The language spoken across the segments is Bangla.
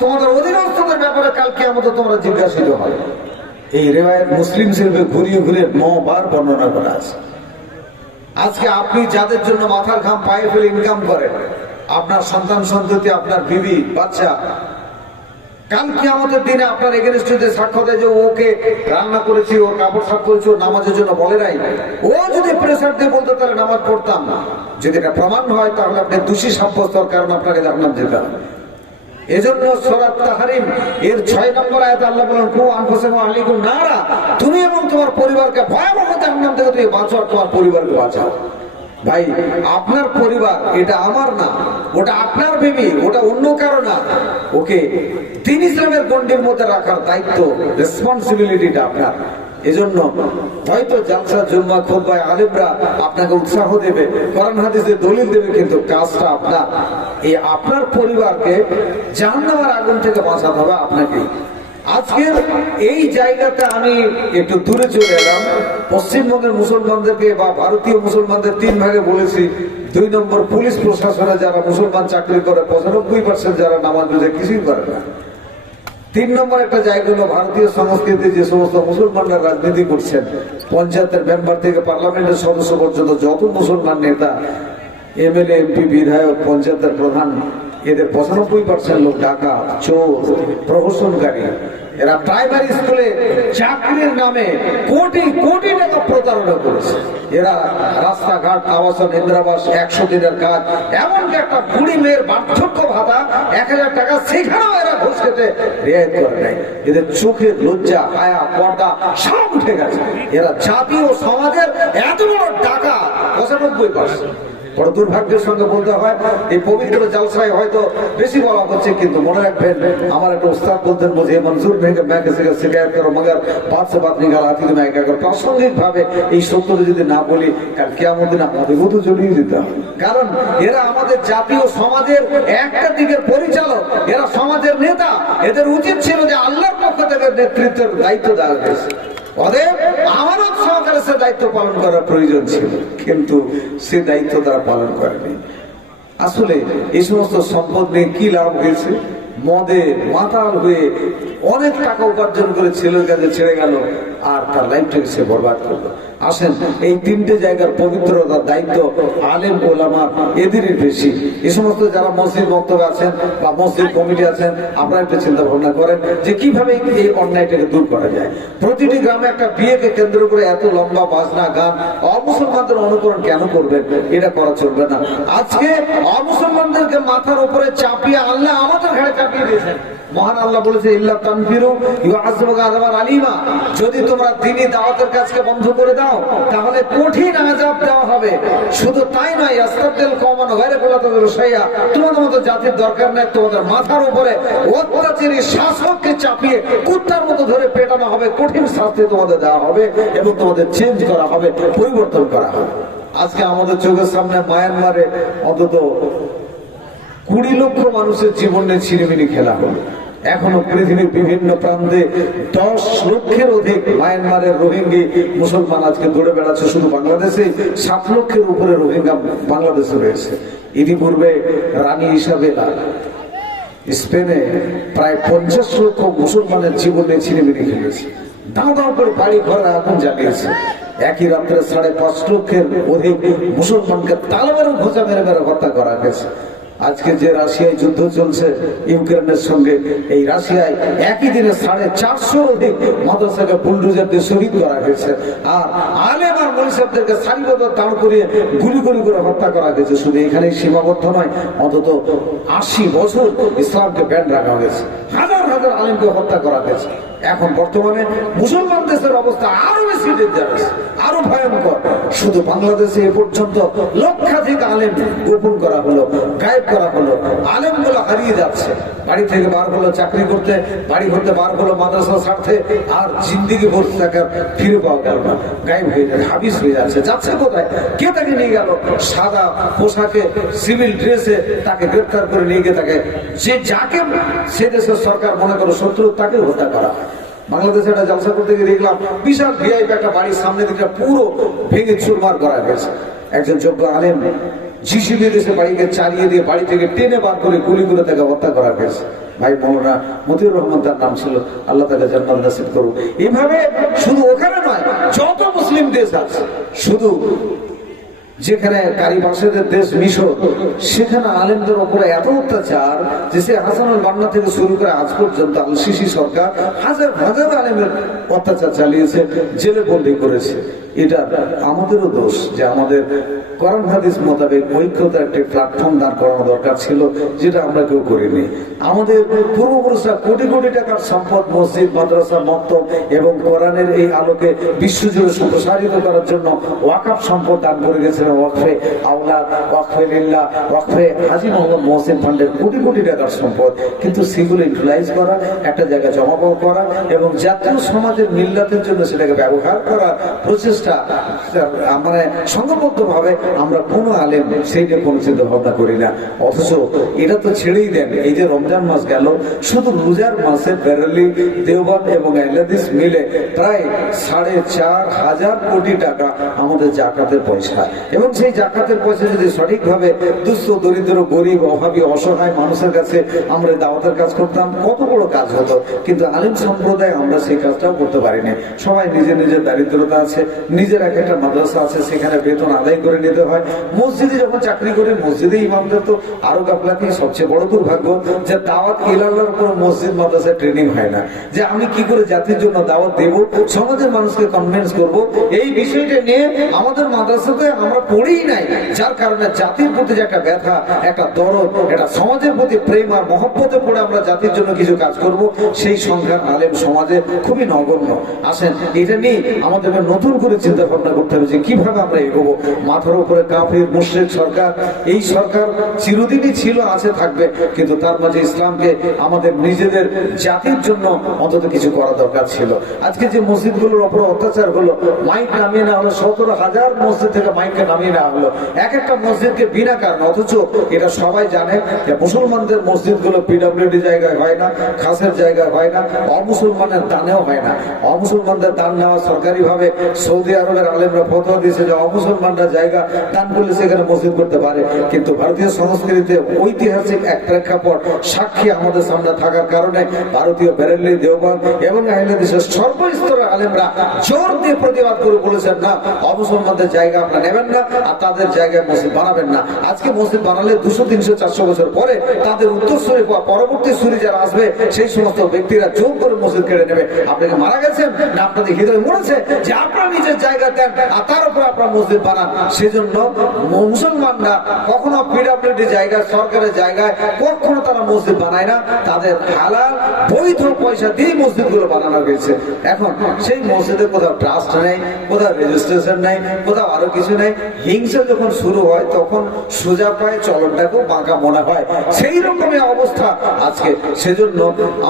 তোমাদের অধীনস্থদের ব্যাপারে কালকে আমাদের তোমরা জিজ্ঞাসিত হয়। এই রেওয়ায়াত মুসলিম শরীফে ঘুরিয়ে ঘুরিয়ে 9 বার বর্ণনা করা আছে। আজকে আপনি যাদের জন্য মাথার ঘাম পায়ে ফেলে ইনকাম করেন, আপনার সন্তান সন্ততি, আপনার বিবি বাচ্চা, কালকে আমাদের দিনে আপনার এগেনস্টে যে সাক্ষ্য দেয় যে ওকে রান্না করেছি, ওর কাপড় সাফ করেছি, ওর নামাজের জন্য বলে নাই, ও যদি প্রেসার দিয়ে বলতো তাহলে নামাজ পড়তাম না। যদি এটা প্রমাণ হয় তাহলে আপনি দোষী সাব্যস্ত, কারণ আপনাকে জাহান্নাম যেতে হবে। এজন্য সূরা তাহরিম এর 6 নম্বর আয়াতে আল্লাহ বলেন, কু আনফুসাকুম ওয়া আহলিকুম নারা, তুমি এবং তোমার পরিবারকে ভয়াবহ জাহান্নাম থেকে তুমি বাঁচাও আর তোমার পরিবারকে বাঁচাও। ভাই, আপনার পরিবার এটা আমার না, ওটা আপনার বিবি, ওটা অন্য কারো না। ওকে দ্বীন ইসলামের গণ্ডির মধ্যে রাখার দায়িত্ব, রেসপন্সিবিলিটিটা আপনার। এজন্য হয়তো জালসা জুম্মা খুতবায় আলেমরা আপনাকে উৎসাহ দেবে, কোরআন হাদিসের দলিল দেবে, কিন্তু কাজটা আপনার। এই আপনার পরিবারকে জাহান্নামের আগুন থেকে বাঁচাতে হবে আপনাকে। আজকের এই জায়গাতে আমি একটু দূরে চলে এলাম। পশ্চিমবঙ্গের মুসলমানদেরকে বা ভারতীয় মুসলমানদের 3 ভাগে বলেছি। 2 নম্বর পুলিশ প্রশাসনে যারা মুসলমান চাকরি করে 95% যারা নামাজ বুঝে কিছুই করে না। 3 নম্বর একটা জায়গা হলো ভারতীয় সংস্কৃতি, যে সমস্ত মুসলমানরা রাজনীতি করছেন, পঞ্চায়েতের মেম্বার থেকে পার্লামেন্টের সদস্য পর্যন্ত যত মুসলমান নেতা, এমএলএ, এমপি, বিধায়ক, পঞ্চায়েতের প্রধান, এদের 95% লোক ডাকাত, চোর, প্রহসনকারী। এরা প্রাইমারি স্কুলে চাকরির নামে কোটি কোটি টাকা প্রতারণা করেছে। এরা রাস্তাঘাট, আবাসন, ইন্দিরাবাস, 100 দিনের কাজ, এমনকি একটা বুড়ি মেয়ের বার্ধক্য ভাতা 1000 টাকা, সেখানেও এরা ঘুষ খেতে রেয়াত করে নাই। এদের চোখের লজ্জা, হায়া, পর্দা সব উঠে গেছে। এরা জাতি ও সমাজের এত বড় টাকা 95%। বড় দুর্ভাগ্যের সঙ্গে বলতে হয়, এই পবিত্র জালসায় হয়তো বেশি বলা হচ্ছে, কিন্তু মনে রাখবেন, আমার একটা উস্তাদ বলতেন, মুঝে মনজুর নেই कि मैं किसी का शिकायत करूं मगर बात से बात निकाल आती तो मैं क्या करूं। প্রাসঙ্গিক ভাবে এই সত্যটা যদি না বলি, কাল কিয়ামত দিন আমাদের মতো জড়িয়ে যেতে হবে। কারণ এরা আমাদের জাতীয় সমাজের একটা দিকের পরিচালক, এরা সমাজের নেতা। এদের উচিত ছিল যে আল্লাহর পক্ষ থেকে নেতৃত্বের দায়িত্ব দেওয়া হয়েছে, অতএব আমানত সহকারে সে দায়িত্ব পালন করার প্রয়োজন ছিল, কিন্তু সে দায়িত্ব তারা পালন করেনি। আসলে এই সমস্ত সম্পদ নিয়ে কি লাভ হয়েছে? মদে মাতাল হয়ে অনেক টাকা উপার্জন করে ছেলের কাছে ছেড়ে গেল, আর তার লাইফটাকে সে বরবাদ করলো। আসেন, এই 3টে জায়গার পবিত্রতার দায়িত্ব আলেম ওলামা এদেরই বেশি। এই সমস্ত যারা মসজিদ বক্তব্য আছেন বা মসজিদ কমিটি আছেন, আপনারা একটু চিন্তা ভাবনা করেন যে কিভাবে এই অন্যায়টাকে দূর করা যায়। প্রতিটি গ্রামে একটা বিয়েকে কেন্দ্র করে এত লম্বা বাজনা গান, অমুসলমানদের অনুকরণ কেন করবেন? এটা করা চলবে না। আজকে অমুসলমানদেরকে মাথার উপরে চাপিয়ে আল্লাহ আমাদের ঘাড়ে চাপিয়ে দিয়েছেন। মহান আল্লাহ বলেছে, ইল্লা তানফিরু ইউআযযিবুকা আযাবান আলীমা, যদি তোমরা দ্বীনি দাওয়াতের কাজকে বন্ধ করে দাও তাহলে কঠিন আযাব দেওয়া হবে। শুধু তাই নয়, ইস্তাবদিল কওমান গায়রাকুম লা তাযিদু শাইআ, তোমাদের মতো জাতির দরকার নেই, তোমাদের মাথার উপরে অত্যাচারী শাসককে চাপিয়ে কুত্তার মতো ধরে পেটানো হবে, কঠিন শাস্তি তোমাদের দেওয়া হবে এবং তোমাদের চেঞ্জ করা হবে, পরিবর্তন করা হবে। আজকে আমাদের চোখের সামনে মায়ানমারে অন্তত 20 লক্ষ মানুষের জীবনে ছিনিমিনি খেলা হলো। এখনো পৃথিবীর বিভিন্ন প্রান্তে 10 লক্ষের অধিক মায়ানমারের রোহিঙ্গি মুসলমান আজকে দৌড়ে বেড়াচ্ছে। শুধু বাংলাদেশে 7 লক্ষের উপরে রোহিঙ্গা বাংলাদেশে রয়েছে। ইতিপূর্বে রানী ইসাবেলা স্পেনে প্রায় 50 লক্ষ মুসলমানের জীবনে ছিনিমিনি খেলেছে। দাও দাও করে বাড়ি ঘরে আগুন জ্বালিয়েছে। একই রাত্রে 5.5 লক্ষের অধিক মুসলমানকে তালেবানের খোঁচা মেরে মেরে হত্যা করা গেছে। আজকে যে রাশিয়ায় যুদ্ধ চলছে ইউক্রেনের সঙ্গে, এই রাশিয়ায় একই দিনে 450 অধিক মাদ্রাসাকে বুলডোজার দিয়ে শহীদ করা হয়েছে। আর আলেম আর মনীষীদেরকে সারিবদ্ধ দাঁড় করিয়ে গুলি গুলি করে হত্যা করা হয়েছে। শুধু এখানেই সীমাবদ্ধ নয়, অন্তত 80 বছর ইসলামকে ব্যান রাখা হয়েছে, হাজার হাজার আলেমকে হত্যা করা হয়েছে। এখন বর্তমানে মুসলমান দেশের অবস্থা আরো বেশি ডেঞ্জারাস, আরো ভয়ঙ্কর। শুধু বাংলাদেশে এ পর্যন্ত লক্ষাধিক আলেম গোপন করা হলো, গায়েব করা হলো। আলেমগুলো হারিয়ে যাচ্ছে, বাড়ি থেকে বার হলো চাকরি করতে, বাড়ি করতে বার হলো মাদ্রাসা ছাড়তে, আর জিন্দিগি ভর্তি থাকার ফিরে পাওয়া গেল না, গায়েব হয়ে যাচ্ছে, হাবিস হয়ে যাচ্ছে। যাচ্ছে কোথায়? কে তাকে নিয়ে গেল? সাদা পোশাকে, সিভিল ড্রেসে তাকে গ্রেফতার করে নিয়ে গিয়ে তাকে, যে যাকে সে দেশের সরকার মনে করো শত্রু, তাকে হত্যা করা। বাংলাদেশে একটা জলসা করতে গিয়ে দেখলাম বিশাল ভিআইপি একটা বাড়ির সামনে দিকে পুরো ভেঙে চুরমার করা গেছে। একজন যোগ্য আলেম জিসিবি দেশে বাড়িকে চালিয়ে দিয়ে বাড়ি থেকে টেনে বার করে গুলি করে তাকে হত্যা করা হয়েছে। ভাই মৌলানা মতিউর রহমান তার নাম ছিল, আল্লাহ তাকে জান্নাত নসিব করুক। এইভাবে শুধু ওখানে নয়, যত মুসলিম দেশ আছে, শুধু যেখানে কারিবাসীদের দেশ মিশর, সেখানে আলেমদের উপরে এত অত্যাচার যে সে হাসানুল বান্না থেকে শুরু করে আজ পর্যন্ত আল সিসি সরকার হাজার হাজার আলেমের অত্যাচার চালিয়েছে, জেলে বন্দী করেছে। এটা আমাদেরও দোষ যে আমাদের কোরআন হাদিস মোতাবেক ঐক্যতার একটা প্ল্যাটফর্ম দান করানো দরকার ছিল, যেটা আমরা কেউ করিনি। আমাদের পূর্বপুরুষরা কোটি কোটি টাকার সম্পদ মসজিদ, মাদ্রাসা, মক্তব এবং কোরআনের এই আলোকে বিশ্বজুড়ে প্রসারিত করার জন্য ওয়াকাফ সম্পদ দান করে গেছিলেন। ওয়াকফে আওলাদ, ওয়াকফে লিল্লাহ, ওয়াকফে হাজী মোহাম্মদ মহসিন ফান্ডের কোটি কোটি টাকার সম্পদ, কিন্তু সেগুলো ইউটিলাইজ করা, একটা জায়গায় জমা করা এবং জাতীয় সমাজের মিল্লাতের জন্য সেটাকে ব্যবহার করার প্রচেষ্টা মানে সংঘবদ্ধভাবে আমরা কোনো আলেম সেই নিয়ে কোনো চিন্তা ভাবনা করি না। অথচ এটা তো ছেড়েই দেন, এই যে রমজান মাস গেল, শুধু রোজার মাসে বেরেলি, দেওবন্দ এবং আহলাদিস মিলে প্রায় 4.5 কোটি টাকা আমাদের জাকাতের পয়সা। এবং সেই জাকাতের পয়সা যদি সঠিকভাবে দুস্থ, দরিদ্র, গরিব, অভাবী, অসহায় মানুষের কাছে আমরা দাওয়াতের কাজ করতাম, কত বড় কাজ হতো। কিন্তু আলেম সম্প্রদায় আমরা সেই কাজটাও করতে পারিনি। সবাই নিজের নিজের দারিদ্রতা আছে, নিজের এক একটা মাদ্রাসা আছে, সেখানে বেতন আদায় করে নিতে হয়। মসজিদে যখন চাকরি করি, মসজিদে ইমামদের তো আরো গাফলাতি। সবচেয়ে বড় দুর্ভাগ্য যে দাওয়াত ইলাল্লাহর উপর মসজিদ মাদ্রাসায় ট্রেনিং হয় না, যে আমি কি করে জাতির জন্য দাওয়াত দেব, সমাজের মানুষকে কনভিন্স করব, এই বিষয়টা নিয়ে আমাদের মাদ্রাসাতে আমরা পড়েই নাই। যার কারণে জাতির প্রতি যে একটা ব্যথা, একটা দরদ, একটা সমাজের প্রতি প্রেম আর মহব্বতে পড়ে আমরা জাতির জন্য কিছু কাজ করব, সেই সংখ্যা আলেম সমাজে খুবই নগণ্য। আসেন, এটা নিয়ে আমাদের নতুন করে চিন্তা ভাবনা করতে হবে যে কিভাবে আমরা এগোবো। মাথার উপরে কাফির মুশরিক সরকার, এই সরকার চিরদিনই ছিল, আছে, থাকবে, কিন্তু তার মাঝে ইসলামকে আমাদের নিজেদের জাতির জন্য অন্তত কিছু করা দরকার ছিল। আজকে যে মসজিদগুলোর উপর অত্যাচার হলো, মাইক নামিয়ে নেওয়া হলো, 17,000 মসজিদ থেকে মাইককে নামিয়ে নেওয়া হলো এক একটা মসজিদকে বিনা কারণে। অথচ এটা সবাই জানে যে মুসলমানদের মসজিদগুলো পিডব্লিউডি জায়গায় হয় না, খাসের জায়গায় হয় না, অমুসলমানের দানেও হয় না। অমুসলমানদের দান নেওয়া সরকারি ভাবে সৌদি আরবের আলেমরা ফতোয়া দিয়েছে যে অমুসলমানরা জায়গা দান করলে সেখানে মসজিদ করতে পারে। কিন্তু ভারতীয় সংস্কৃতিতে ঐতিহাসিক এক প্রেক্ষাপট সাক্ষী আমাদের সামনে থাকার কারণে ভারতীয় বেরেলি, দেওবন্দ এবং আহলে হাদিসের সর্বস্তরের আলেমরা জোর দিয়ে প্রতিবাদ করে বলেছেন, না, অমুসলমানদের জায়গা আপনারা নেবেন না আর তাদের জায়গায় মসজিদ বানাবেন না। আজকে মসজিদ বানালে 200, 300, 400 বছর পরে তাদের উত্তরসূরি বা পরবর্তী সুরি যারা আসবে সেই সমস্ত ব্যক্তিরা জোর করে মসজিদ কেড়ে নেবে। আপনাকে মারা গেছেন না, আপনাদের হৃদয় মরেছে যে আপনারা নিজের জায়গা দেন আর তার উপর আপনারা মসজিদ বানান। সেজন্য মুসলমানরা কখনো পিডব্লিউডি জায়গায়, সরকারের জায়গায় কখনো তারা মসজিদ বানায় না। তাদের হালাল বৈধ পয়সা দিয়ে মসজিদগুলো বানানো হয়েছে। এখন সেই মসজিদে কোথাও ট্রাস্ট নেই, কোথাও রেজিস্ট্রেশন নেই, কোথাও আরো কিছু নেই। হিংসা যখন শুরু হয় তখন সোজা পায়ে চলনটাকেও বাঁকা মনে হয়, সেই রকমই অবস্থা আজকে। সেজন্য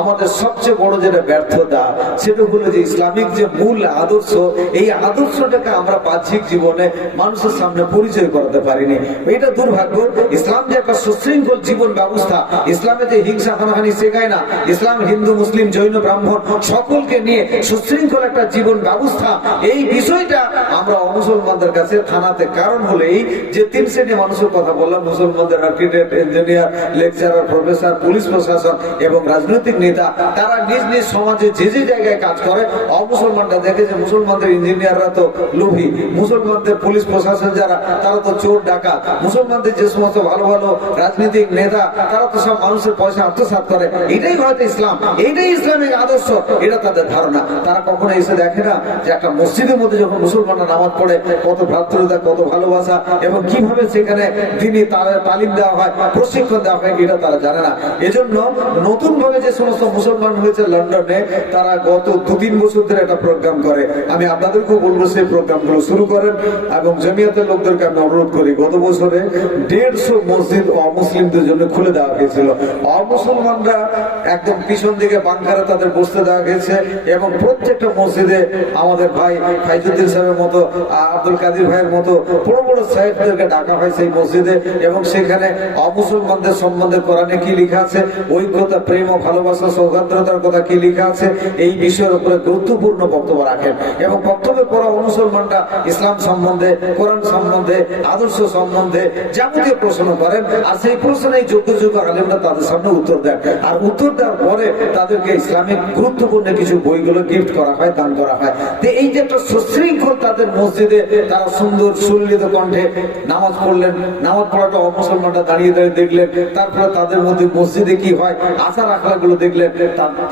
আমাদের সবচেয়ে বড় যেটা ব্যর্থতা, সেটা হলো যে ইসলামিক যে মূল আদর্শ, এই আদর্শটাকে আমরা বাহ্যিক জীবনে মানুষের সামনে পরিচয় করাতে পারিনি। এটা দুর্ভাগ্য। ইসলাম যে একটা সুশৃঙ্খল জীবন ব্যবস্থা, ইসলামে যে হিংসা হানাহানি শেখায় না। ইসলাম হিন্দু, মুসলিম, জৈন, ব্রাহ্মণ সকলকে নিয়ে সুশৃঙ্খল একটা জীবন ব্যবস্থা, এই বিষয়টা আমরা অমুসলমানদের কাছে থানাতে। কারণ হলো এই যে 3 শ্রেণী মানুষের কথা বললাম, মুসলমানদের architect, engineer, lecturer, professor, police প্রশাসন এবং রাজনৈতিক নেতা, তারা নিজ নিজ সমাজে যে যে জায়গায় কাজ করে। অমুসলমানরা দেখে যে মুসলমানদের ইঞ্জিনিয়াররা তো লোভী, মুসলমানদের পুলিশ প্রশাসন যারা, তারা তো চোর ডাকাত, মুসলমানদের যে সমস্ত ভালো ভালো রাজনৈতিক নেতা, তারা তো সব মানুষের পয়সা আত্মসাৎ করে। এটাই হয়তো ইসলাম, এইটাই ইসলামিক আদর্শ, এটা তাদের ধারণা। তারা কখনো এসে দেখে না যে একটা মসজিদের মধ্যে যখন মুসলমানরা নামাজ পড়ে কত ভ্রাতৃতা, কত ভালোবাসা এবং কিভাবে সেখানে দিনই তালিম দেওয়া হয়, প্রশিক্ষণ দেওয়া হয়, এটা তারা জানে না। এজন্য নতুন ভাবে যে সমস্ত মুসলমান হয়েছে লন্ডনে, তারা গত 2-3 বছর ধরে একটা প্রোগ্রাম করে। আমি আপনাদেরকেও বলবো সেই প্রোগ্রামগুলো শুরু করেন এবং জমিয়তের লোকদেরকে আমি অনুরোধ করি। গত বছরে 150 মসজিদ অমুসলিমদের জন্য খুলে দেওয়া হয়েছিল। অমুসলমানরা একদম পিছন দিকে বাংকারে তাদের বসতে দেওয়া হয়েছে এবং প্রত্যেকটা মসজিদে আমাদের ভাই ফাইজুদ্দিন সাহেবের মতো, আব্দুল কাদির ভাইয়ের মতো বড় বড় সাহেবদেরকে ডাকা হয় সেই মসজিদে এবং সেখানে অমুসলমানদের সম্বন্ধে কোরআনে কি লেখা আছে, ঐক্যতা, প্রেম ও ভালোবাসা, সৌহার্দ্যতার কথা কি লেখা আছে, এই বিষয়ের উপরে গুরুত্বপূর্ণ বক্তব্য রাখেন এবং বক্তব্যের পর মুসলমানরা ইসলাম সম্বন্ধে, কোরআন সম্বন্ধে, আদর্শ সম্বন্ধে, যাবতীয় প্রশ্ন করেন, আর সেই প্রশ্নে যোগ্য যোগ্য আলেমরা তাদের সামনে উত্তর দেন, আর উত্তর দেওয়ার পরে তাদেরকে ইসলামিক গুরুত্বপূর্ণ কিছু বইগুলো গিফট করা হয়, দান করা হয়। তো এই যে একটা সুশৃঙ্খল তাদের মসজিদে তারা সুন্দর সুললিত কণ্ঠে নামাজ পড়লেন, নামাজ পড়াটা অমুসলমানরা দাঁড়িয়ে দাঁড়িয়ে দেখলেন, তারপরে তাদের মধ্যে মসজিদে কি হয় আচার আখড়াগুলো দেখলেন।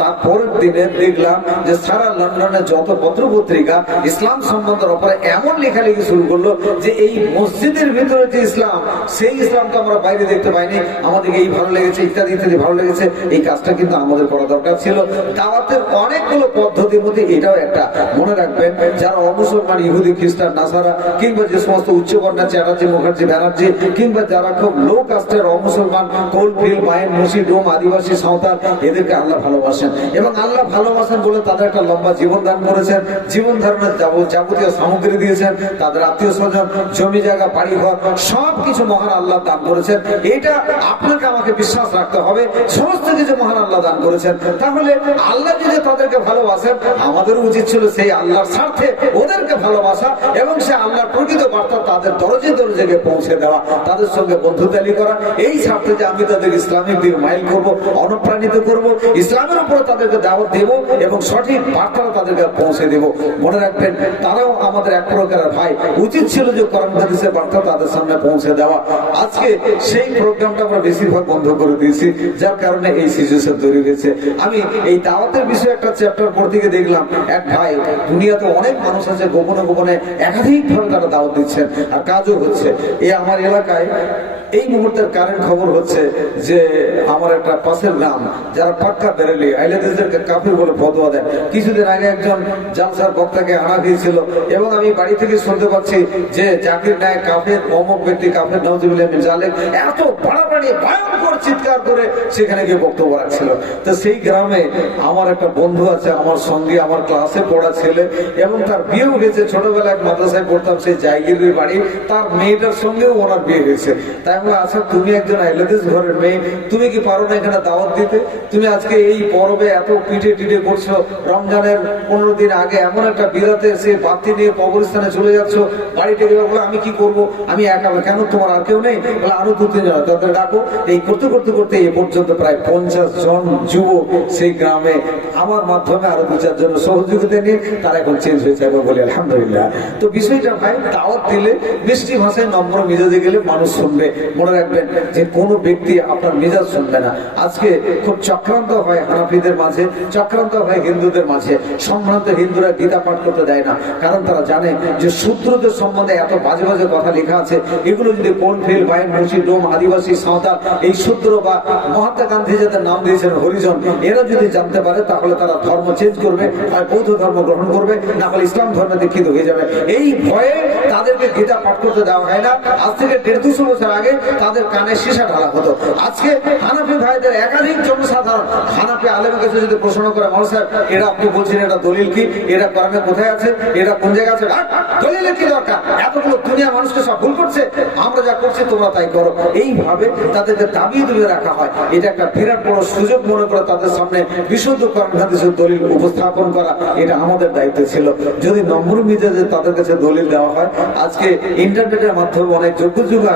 তারপরের দিনে দেখলাম যে সারা লন্ডনের যত পত্র পত্রিকা ইসলাম সম্বন্ধের ব্যাপারে এমন লেখালেখি শুরু করলো যে এই মসজিদের ভিতরে যে ইসলাম, সেই ইসলামটা আমরা বাইরে দেখতে পাইনি, আমাদেরকে এই ভালো লেগেছে ইত্যাদি ইত্যাদি ভালো লেগেছে। এই কাজটা কিন্তু আমাদের করা দরকার ছিল। দাওয়াতের অনেকগুলো পদ্ধতির মধ্যে এটাও একটা। মনে রাখবেন, যারা অমুসলমান, ইহুদি, খ্রিস্টান, নাসারা, কিংবা যে সমস্ত উচ্চবর্ণা চ্যাটার্জি, মুখার্জি, ব্যানার্জি, কিংবা যারা খুব লো কাস্টের অমুসলমান, কোলফিল, মাইন, মুসি, ডোম, আদিবাসী, সাঁওতাল, এদেরকে আল্লাহ ভালোবাসেন এবং আল্লাহ ভালোবাসেন বলে তাদের একটা লম্বা জীবন দান করেছেন, জীবন ধারণের যাবতীয় সামগ্রী দিয়েছেন, তাদের আত্মীয় স্বজন, জমি জায়গা, বাড়ি ঘর সবকিছু মহান আল্লাহ দান করেছেন। এটা আপনাকে আমাকে বিশ্বাস রাখতে হবে, সমস্ত কিছু মহান আল্লাহ দান করেছেন। তাহলে আল্লাহ যদি তাদেরকে ভালোবাসেন, আমাদেরও উচিত ছিল সেই আল্লাহর স্বার্থে ওদেরকে ভালোবাসা এবং সে আল্লাহর প্রকৃত বার্তা তাদের দরজে দরজে পৌঁছে দেওয়া, তাদের সঙ্গে বন্ধুতালি করা, এই স্বার্থে যে আমি তাদের ইসলামিক দিক মাইল করব, অনুপ্রাণিত করব, ইসলামের উপরে তাদেরকে দাওয়াত দেব এবং সঠিক বার্তাটা তাদেরকে পৌঁছে দেব। মনে রাখবেন, তারাও আমাদের এক প্রকারের ভাই, উচিত ছিল যে কোরআন হাদিসের বার্তা তাদের সামনে পৌঁছে দেওয়া। আজকে সেই প্রোগ্রামটা আমরা বেশিরভাগ বন্ধ করে দিয়েছি, যার কারণে এই সিচুয়েশন তৈরি হয়েছে। আমি এই দাওয়াতের বিষয়ে একটা চ্যাপ্টার পড়তে গিয়ে দেখলাম, এক ভাই, দুনিয়াতে অনেক মানুষ আছে গোপনে গোপনে একাধিকভাবে তারা দাওয়াত দিচ্ছেন আর কাজও হচ্ছে। এই আমার এলাকায় এই মুহূর্তের কারেন্ট খবর হচ্ছে যে আমার একটা পাশের গ্রাম, যারা পাক্কা বেরেলি আইলাদেরকে কাফির বলে ফতোয়া দেন, কিছুদিন আগে একজন জালসার বক্তাকে আনা দিয়েছিল এবং আমি বাড়ি থেকে শুনতে পাচ্ছি যে জাকির নায়ক কাফের, অমুক ব্যক্তি কাফের, নওয়াজুবিল্লাহ মিন জালিক, এত বাড়াবাড়ি ভয়ঙ্কর চিৎকার করে সেখানে গিয়ে বক্তব্য রাখছিল। তো সেই গ্রামে আমার একটা বন্ধু আছে, আমার সঙ্গে আমার ক্লাসে পড়া ছেলে, এবং তার বিয়েও হয়েছে। ছোটবেলায় এক মাদ্রাসায় পড়তাম, সেই জায়গির বাড়ি, তার মেয়েটার সঙ্গেও ওনার বিয়ে হয়েছে। তাই আমি আচ্ছা, তুমি একজন আইলাদেশ ঘরের মেয়ে, তুমি কি পারো না এখানে দাওয়াত দিতে? তুমি আজকে এই পরবে এত পিঠে টিটে করছো, রমজানের 15 দিন আগে এমন একটা বিরাতে সে বাতি নিয়ে কবরস্থানে চলে যাচ্ছ, বাড়ি থেকে আমি কি করব, আমি একা, কেন তোমার আর কেউ নেই? বলে আরো 2-3 জন, তাদের ডাকো। এই করতে করতে করতে এ পর্যন্ত প্রায় 50 জন যুবক সেই গ্রামে আমার মাধ্যমে আরো 2-4 জন সহযোগিতা নিয়ে তারা এখন চেঞ্জ হয়েছে, একবার বলি আলহামদুলিল্লাহ। তো বিষয়টা ভাই, দাওয়াত দিলে মিষ্টি ভাষায় নম্র মেজাজে গেলে মানুষ শুনবে। মনে রাখবেন যে কোনো ব্যক্তি আপনার মেজাজ শুনবে না। আজকে খুব চক্রান্ত হয় হানাফিদের মাঝে, চক্রান্ত হয় হিন্দুদের মাঝে। সম্ভ্রান্ত হিন্দুরা গীতা পাঠ করতে দেয় না, কারণ তারা জানে যে শূদ্রদের সম্বন্ধে এত বাজে বাজে কথা লেখা আছে। এগুলো যদি কোনফিল, বাইন, মুন্সি, ডোম, আদিবাসী, সাঁওতাল, এই শূদ্র বা মহাত্মা গান্ধী যাদের নাম দিয়েছেন হরিজন, এরা যদি জানতে পারে তাহলে তারা ধর্ম চেঞ্জ করবে, আর বৌদ্ধ ধর্ম গ্রহণ করবে, না হলে ইসলাম ধর্মে দীক্ষিত হয়ে যাবে। এই ভয়ে তাদেরকে গীতা পাঠ করতে দেওয়া হয় না। আজ থেকে 150-200 বছর আগে তাদের কানে সীসা ঢালা হতো। আজকে হানাফি ভাইদের একাধিক জনসাধারণ হানাফি আলেমের কাছে যদি প্রশ্ন করে, মৌলানা সাহেব এটা আপনি বলছেন এটা দলিল কি, এটা কোরআনে কোথায় আছে, এটা কোন জায়গায় আছে, দলিলের কি দরকার, এতগুলো দুনিয়া মানুষকে সব ভুল করছে, আমরা যা করছি তোমরা তাই করো। এইভাবে তাদেরকে দাবিয়ে দিয়ে রাখা হয়। এটা একটা বিরাট বড় সুযোগ মনে করে তাদের সামনে বিশুদ্ধ কোরআন হাদিসের দলিল উপস্থাপন করা, এটা আমাদের দায়িত্ব ছিল। যদি নম্র মেজাজে তাদের কাছে দলিল দেওয়া হয়, আজকে ইন্টারনেটের মাধ্যমে অনেক যোগ্য যোগ্য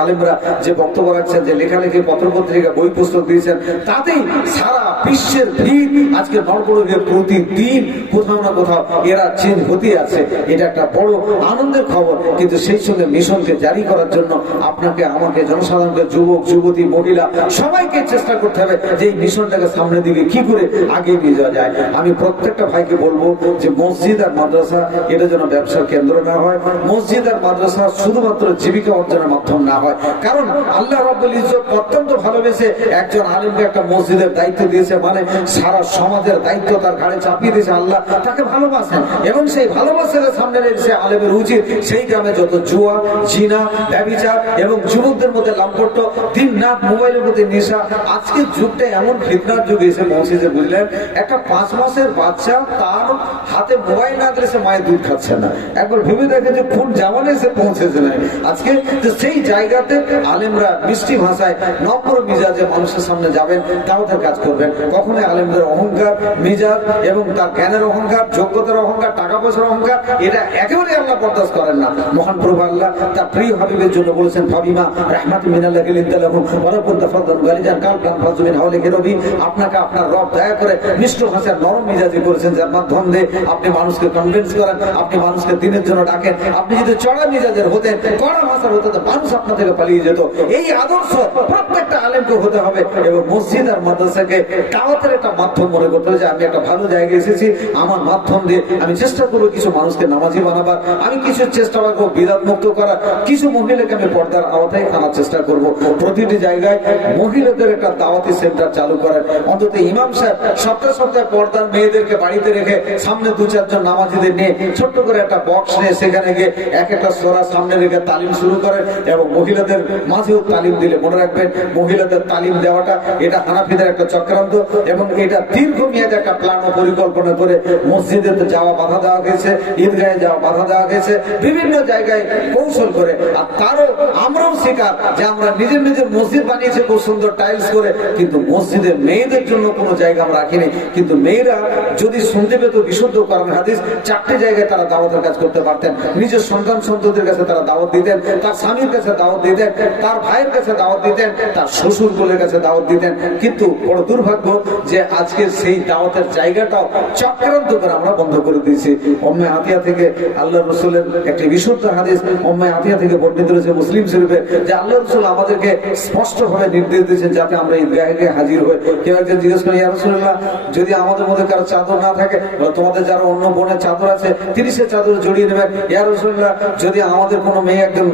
আলেমরা যে বক্তব্য রাখছেন, যে লেখালেখি, পত্রপত্রিকা, বই পুস্তক দিয়েছেন, তাতেই সারা বিশ্বের ভিড় আজকে নরবরদের প্রতিদিন কোথাও না কোথাও এরা চেঞ্জ হতে আছে। এটা একটা বড় আনন্দের খবর। কিন্তু সেই সঙ্গে মিশনকে জারি করার জন্য আপনাকে, আমাকে, জনসাধারণকে, যুবক, যুবতী, মহিলা সবাইকে চেষ্টা করতে হবে যে এই মিশনটাকে সামনের দিকে কি করে আগে নিয়ে যাওয়া যায়। আমি প্রত্যেকটা ভাইকে বলবো যে মসজিদ আর মাদ্রাসা এটা যেন ব্যবসার কেন্দ্র না হয়, মসজিদ আর মাদ্রাসা শুধুমাত্র জীবিকা অর্জনের মাধ্যম না হয়। কারণ আল্লাহ রাব্বুল ইজ্জত অত্যন্ত ভালোবেসে একজন আলেমকে একটা মসজিদের দায়িত্ব দিয়েছে, মানে সারা সমাজের দায়িত্ব তার ঘাড়ে চাপিয়ে দিয়েছে। আল্লাহ তাকে ভালোবাসেন এবং সেই ভালোবাসার সামনে রেখে আলেমের উচিত সেই গ্রামে যত জুয়া, জিনা, ব্যভিচার এবং যুবকদের মধ্যে লাম্পট্য, দিন রাত মোবাইলের মধ্যে নেশা, আজকে যুগটা এমন ফিতনার যুগে এসে পৌঁছেছে, বুঝলেন? একটা 5 মাসের বাচ্চা তার হাতে মোবাইল না দিলে সে মায়ের দুধ খাচ্ছে না। একবার ভেবে দেখে যে কোন জামানে এসে পৌঁছেছে না আজকে। তো সেই জায়গাতে আলেমরা মিষ্টি ভাষায় নম্র মিজাজে মানুষের সামনে যাবেন, দাওয়াতের কাজ করবেন। কখনোই আলেমদের অহংকার, মিজাজ এবং তার জ্ঞানের অহংকার, যোগ্যতার অহংকার, টাকা পয়সার অহংকার, এটা একেবারে আল্লাহ বরদাস্ত করেন না। মহান প্রভু আল্লাহ তার প্রিয় হাবিবের জন্য বলেছেন ফাবিমা রাহমাতুম মিনাল্লাহি লিনতা লাহুম ওয়া লা কুনতা ফাদদান গালিজান কালবান ফাজমিন হাওলিহি রবি। আপনাকে আপনার রব দয়া করে মিষ্ট ভাষায় নরম মিজাজি করেছেন, যার মাধ্যম দিয়ে আপনি মানুষকে কনভিন্স করেন, আপনি মানুষকে দিনের জন্য ডাকেন। আপনি যদি চড়া মিজাজের হতেন, কড়া ভাষার হতেন, মানুষ আপনার থেকে পালিয়ে যেত। এই আদর্শ প্রত্যেকটা আলেমকে হতে হবে এবং মসজিদ আর মাদ্রাসাকে দাওয়াতের একটা মাধ্যম মনে করতে হবে যে আমি একটা ভালো জায়গায় এসেছি, আমার মাধ্যম দিয়ে আমি চেষ্টা করবো কিছু মানুষকে নামাজি বানাবার, আমি কিছু চেষ্টা করবো বিরাট মুক্ত করার, কিছু মহিলাকে আমি পর্দার আওতায় আনার চেষ্টা করব। প্রতিটি জায়গায় মহিলাদের একটা দাওয়াতি সেন্টার চালু করার, অন্তত ইমাম সাহেব সপ্তাহে সপ্তাহে পর্দার মেয়েদেরকে বাড়িতে রেখে সামনে 2-4 জন নামাজিদের নিয়ে ছোট্ট করে একটা বক্স নিয়ে সেখানে গিয়ে এক একটা সূরা সামনে রেখে তালিম শুরু করেন এবং মহিলাদের মাঝেও তালিম দিলে মনে রাখবেন মহিলাদের তালিম দেওয়াটা এটা হানাফিদের একটা চক্রান্ত এবং এটা দীর্ঘমেয়াদী একটা প্ল্যান ও পরিকল্পনা করে মসজিদে যাওয়া বাধা দেওয়া গেছে, ঈদগাহে যাওয়া বাধা দেওয়া গেছে, বিভিন্ন জায়গায় কৌশল করে। আর তারও আমরাও শিকার যে আমরা নিজের নিজের মসজিদ বানিয়েছি খুব সুন্দর টাইলস করে, কিন্তু মসজিদে মেয়েদের জন্য কোনো জায়গা আমরা রাখিনি। কিন্তু মেয়েরা যদি শুনতে পেত বিশুদ্ধ কোরআন হাদিস, 4টি জায়গায় তারা দাওয়াতের কাজ করতে পারতেন। নিজের সন্তান সন্ততির কাছে তারা দাওয়াত দিতেন, তার স্বামীর কাছে দাওয়াত দিতেন, তার ভাইয়ের কাছে দাওয়াত দিতেন, তার শ্বশুর কোলের কাছে দাওয়াত দিতেন। কিন্তু বড় দুর্ভাগ্য যে আজকে সেই দাওয়াতের জায়গাটাও চক্রান্ত করে আমরা বন্ধ করে দিয়েছি। উম্মে আতিয়া থেকে আল্লাহ রসুলের একটি বিশুদ্ধ হাদিস উম্মে আতিয়া থেকে বর্ণিত রয়েছে মুসলিম শরীফে যে আল্লাহ রসুল আমাদেরকে স্পষ্টভাবে নির্দেশ দিয়েছেন যাতে আমরা ঈদগাহে হাজির হই। কেউ একজন জিজ্ঞেস করে ইয়া রাসূলুল্লাহ যদি আমাদের মধ্যে কারো চাদর না থাকে, তোমাদের যারা অন্য বোনের চাদর আছে তিনি সে চাদর জড়িয়ে নেবেন। ইয়া রাসূলুল্লাহ যদি আমাদের কোনো মেয়ে একজন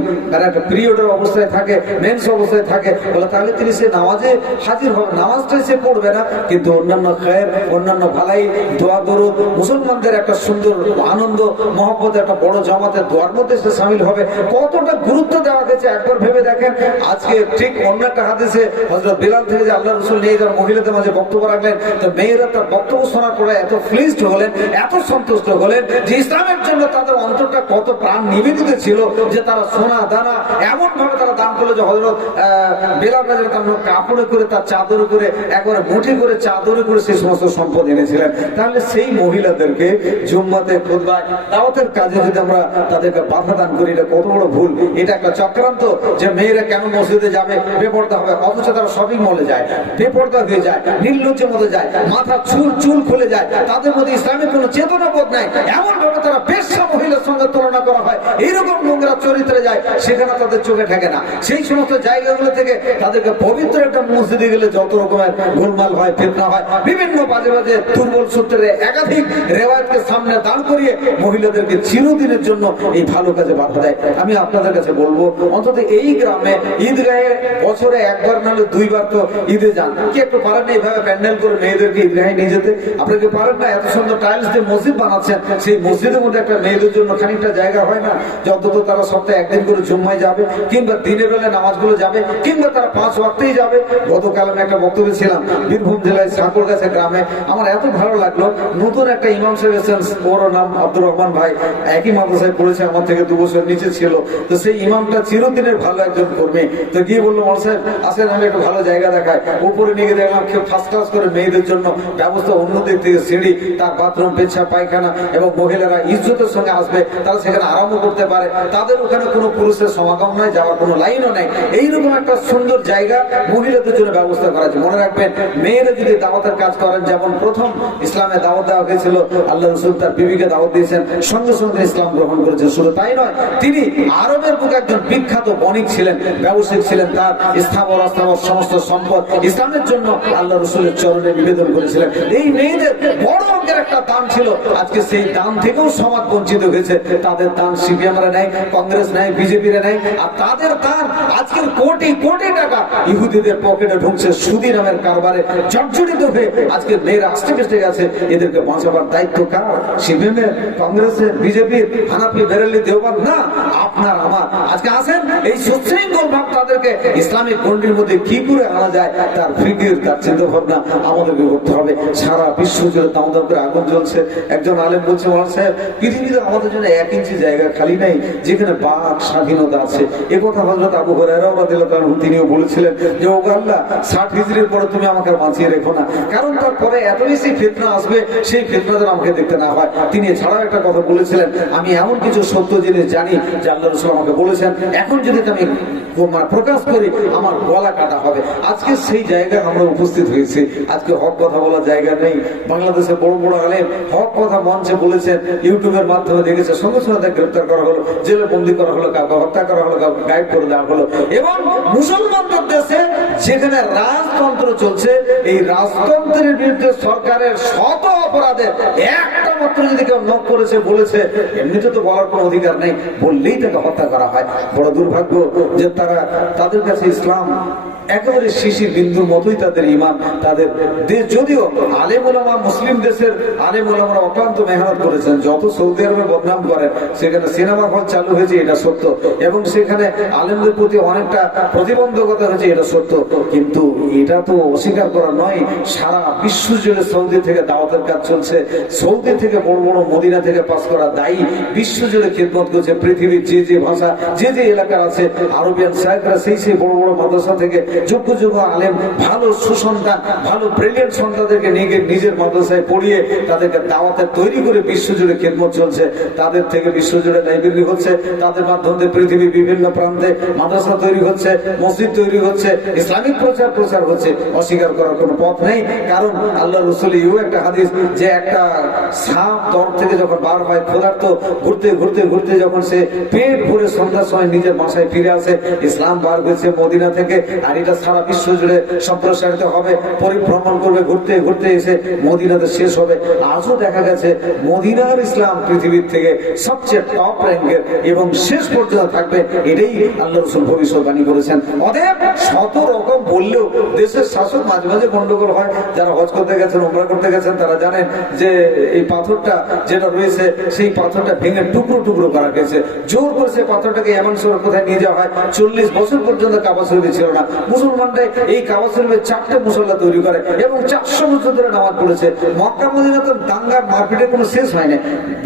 একটা পিরিয়ডের অবস্থায় থাকে, মেন্স অবস্থায় থাকে, বলে তাহলে তিনি সে নামাজে হাজির হবে, নামাজটাই সে পড়বে না, কিন্তু অন্যান্য খায়ের, অন্যান্য ভালাই, দোয়া দরুদ, মুসলমানদের একটা সুন্দর আনন্দ মহব্বত একটা বড় জামাতের দোয়ার মধ্যে সে শামিল হবে। কতটা গুরুত্ব দেওয়া গেছে একবার ভেবে দেখেন। আজকে ঠিক অন্য একটা হাদিসে হযরত বিলাল থেকে যে আল্লাহ রাসূল নিয়ে যার মহিলাদের মাঝে বক্তব্য রাখলেন, তো মেয়েরা তার বক্তব্য শোনার পরে এত প্লিজড হলেন, এত সন্তুষ্ট হলেন যে ইসলামের জন্য তাদের অন্তরটা কত প্রাণ নিবেদিত ছিল যে তারা সোনা দানা এমন ভাবে তারা দান করলো যে হযরত বিলাল রাদিয়াল্লাহু কাপড়ে করে তার চাদরে করে একবারে মুঠি করে চাদরে করে সেই সমস্ত সম্পদ এনেছিলেন। তাহলে সেই মহিলাদেরকে জুম্মাতে খুতবায় দাওয়াতের কাজে যদি আমরা তাদেরকে বাধা দান করি, এটা কত বড় ভুল। এটা একটা চক্রান্ত যে মেয়েরা কেন মসজিদে যাবে, বেপর্দা হবে, অথচ তারা শপিং মলে যায়, বেপর্দা হয়ে যায়, নির্লজ্জের মধ্যে যায়, মাথা চুল খুলে যায়, তাদের মধ্যে ইসলামের কোনো চেতনা বোধ নাই, এমন ভাবে তারা বেশ্যা মহিলার সঙ্গে তুলনা করা হয়, এইরকম নোংরা চরিত্রে যায়, সেখানে তাদের চোখে ঠেকে না। সেই সমস্ত জায়গাগুলো থেকে তাদেরকে পবিত্র একটা মসজিদে গেলে যত রকমের গোলমাল হয়, ফিতনা হয়, বিভিন্ন বাজে বাজে দুর্বল সূত্রে একাধিক রেওয়ায়তকে সামনে দাঁড় করিয়ে মহিলাদেরকে চিরদিনের জন্য এই ভালো কাজে বাধা দেয়। আমি আপনাদের কাছে বলবো অন্তত এই গ্রামে ঈদগাহে বছরে একবার নাহলে 2বার তো ঈদে যান, কি একটু পারেন না এইভাবে প্যান্ডেল করে মেয়েদেরকে ঈদগাহে নিয়ে যেতে? আপনাকে পারেন না? এত সুন্দর টাইলস দিয়ে মসজিদ বানাচ্ছেন, সেই মসজিদের মধ্যে একটা মেয়েদের জন্য খানিকটা জায়গা হয় না যে অন্তত তারা সপ্তাহে একদিন করে জুম্মায় যাবে, কিংবা দিনের বেলা নামাজগুলো যাবে, কিংবা তারা 5 ওয়াক্তেই যাবে? গতকাল আমি একটা বক্তব্য ছিলাম বীরভূম জেলায় সাঁকরগাছা গ্রামে, আমার এত ভালো লাগলো, নতুন একটা ইমাম সাহেব এসেছেন, ওর নাম আব্দুর রহমান ভাই, একই মাদ্রাসায় পড়েছে, আমার থেকে 2 বছর নিচে ছিল। তো সেই ইমামটা চিরদিনের ভালো একজন কর্মী, তো গিয়ে বললো মৌলানা সাহেব আসেন আমি একটা ভালো জায়গা দেখায়। উপরে নিয়ে দেখলাম কেউ ফার্স্ট ক্লাস করে মেয়েদের জন্য ব্যবস্থা, অন্য দিক থেকে সিঁড়ি, তার বাথরুম, পেচ্ছাপ, পায়খানা, এবং মহিলারা ইজ্জতের সঙ্গে আসবে, তারা সেখানে আরামও করতে পারে, তাদের ওখানে কোনো পুরুষের সমাগম নাই, যাওয়ার কোনো লাইনও নাই, এইরকম একটা সুন্দর জায়গা মহিলাদের জন্য ব্যবস্থা করা আছে। মনে রাখবেন মেয়েরা যদি দাওয়াতের কাজ করেন, যেমন প্রথম ইসলামে দাওয়াত দেওয়া হয়েছিল, আল্লাহ রাসূল তার বিবিকে দাওয়াত দিয়েছেন, সঙ্গে সঙ্গে ইসলাম গ্রহণ করেছেন। শুধু তাই নয়, তিনি আরবের বুকে একজন বিখ্যাত বণিক ছিলেন, ব্যবসায়িক ছিলেন, তার স্থাবর অস্থাবর সমস্ত সম্পদ ইসলামের জন্য আল্লাহ রাসূলের চরণে নিবেদন করেছিলেন। এই মেয়েদের বড় অঙ্কের একটা দান ছিল, আজকে সেই দান থেকেও সমাজ বঞ্চিত হয়েছে। তাদের দান সিপিএমরা নেয়, কংগ্রেস নেয়, বিজেপিরা নেয়, আর তাদের দান আজকের কোটি কোটি টাকা ইহুদিদের পকেটে ঢুকছে সুদি নামের কারবারে জর্জরিত হয়ে আজকে মেয়েরা আস্তে কেষ্টে গেছে। এদেরকে বাঁচাবার দায়িত্ব কার? সিপিএমের, কংগ্রেসের, বিজেপির, হানাফি, বেরেলি, দেওবন্দ? না, আপনার আমার। আজকে আসেন এই সুশৃঙ্খল ভাব তাদেরকে ইসলামিক গণ্ডির মধ্যে কি করে আনা যায় তার ফিকির, তার চিন্তা ভাবনা আমাদেরকে করতে হবে। সারা বিশ্ব জুড়ে দামদাম করে আগুন জ্বলছে। একজন আলেম বলছে মৌলানা সাহেব পৃথিবীতে আমাদের জন্য 1 ইঞ্চি জায়গা খালি নাই যেখানে বাক স্বাধীনতা আছে। একথা হযরত আবু হুরায়রা রাদিয়াল্লাহু আনহু তিনিও বলেছিলেন যে ও আল্লাহ 60 হিজরির পরে তুমি আমাকে বাঁচিয়ে রেখো না, কারণ তারপরে এত বেশি ফিতনা আসবে, সেই ফিতনা যেন আমাকে দেখতে না হয়। তিনি এছাড়াও একটা কথা বলেছিলেন, আমি এমন কিছু সত্য জিনিস জানি যে আল্লাহ রাসূল আমাকে বলেছেন এখন যদি আমি প্রকাশ করি আমার গলা কাটা হবে। আজকে সেই জায়গায় আমরা উপস্থিত হয়েছি। আজকে হক কথা বলার জায়গা নেই। বাংলাদেশে বড় বড় আলেম হক কথা মঞ্চে বলেছেন, ইউটিউবের মাধ্যমে দেখেছে, সঙ্গে সঙ্গে তাকে গ্রেপ্তার করা হলো, জেলে বন্দি করা হলো, কাউকে হত্যা করা হলো, কাউকে গায়েব করে দেওয়া হলো। এবং মুসলমানদের দেশে যেখানে রাজতন্ত্র চলছে, এই রাজতন্ত্রের বিরুদ্ধে সরকারের শত অপরাধে একটা মাত্র যদি কেউ নক করেছে বলেছে, এমনিতে তো বলার কোনো অধিকার নেই, বললেই তাকে হত্যা করা হয়। বড় দুর্ভাগ্য যে তাদের কাছে ইসলাম একেবারে শিশির বিন্দুর মতোই তাদের ইমান, তাদের দেশ। যদিও আলেম ওলামা, মুসলিম দেশের আলেম ওলামারা অক্লান্ত মেহনত করেছেন। যত সৌদি আরবে বদনাম করেন, সেখানে সিনেমা হল চালু হয়েছে, এটা সত্য, এবং সেখানে আলেমদের প্রতি অনেকটা প্রতিবন্ধকতা হয়েছে, এটা সত্য। কিন্তু এটা তো অস্বীকার করা নয়, সারা বিশ্ব জুড়ে সৌদি থেকে দাওয়াতের কাজ চলছে। সৌদি থেকে বড় বড় মদিনা থেকে পাস করা দায়ী বিশ্ব জুড়ে খেদমত করছে। পৃথিবীর যে যে ভাষা, যে যে এলাকার আছে, আরবিয়ান সাহেবরা সেই বড় বড় মাদ্রাসা থেকে যোগ্য যোগ্য আলেম, ভালো সুসন্তান, ভালো ব্রিলিয়েন্ট সন্তানদেরকে নিয়ে নিজের মাদ্রাসায় পড়িয়ে তাদেরকে দাওয়াতে তৈরি করে বিশ্বজুড়ে খেদমত চলছে। তাদের থেকে বিশ্বজুড়ে লাইব্রেরি হচ্ছে, তাদের মাধ্যমে পৃথিবীর বিভিন্ন প্রান্তে মাদ্রাসা তৈরি হচ্ছে, মসজিদ তৈরি হচ্ছে, ইসলামিক প্রচার হচ্ছে। অস্বীকার করার কোনো পথ নেই। কারণ আল্লাহ রসুল একটা হাদিস, যে একটা সাপ তরফ থেকে যখন বার হয়, ক্ষুধার্ত ঘুরতে ঘুরতে ঘুরতে যখন সে পেট ভরে সন্ধ্যার সময় নিজের বাসায় ফিরে আসে, ইসলাম বার হয়েছে মদিনা থেকে, আর এটা সারা বিশ্ব জুড়ে সম্প্রসারিত হবে, পরিভ্রমণ করবে, ঘুরতে ঘুরতে এসে মদিনাতে শেষ হবে। আজও দেখা গেছে মদিনার ইসলাম পৃথিবীর থেকে সবচেয়ে টপ র্যাঙ্কের এবং শেষ পর্যন্ত থাকবে, এটাই আল্লাহ রসুল ভবিষ্যৎবাণী করেছেন। অতএব শত রকম বললেও দেশের শাসক মাঝে মাঝে গন্ডগোল হয়। যারা হজ করতে গেছেন, উমরা করতে গেছেন, তারা জানেন যে এই পাথরটা যেটা রয়েছে, সেই পাথরটা ভেঙে টুকরো টুকরো করা গেছে। জোর করে সেই পাথরটাকে এমন সময় কোথায় নিয়ে যাওয়া হয়, 40 বছর পর্যন্ত কাবা শরীফে ছিল না। মুসলমানরা এই কাবা শরীফে 4টে মুসল্লা তৈরি করে এবং 400 বছর ধরে নামাজ পড়েছে। মক্কা মদিনা তো দাঙ্গার মারপিটের কোনো শেষ হয় না।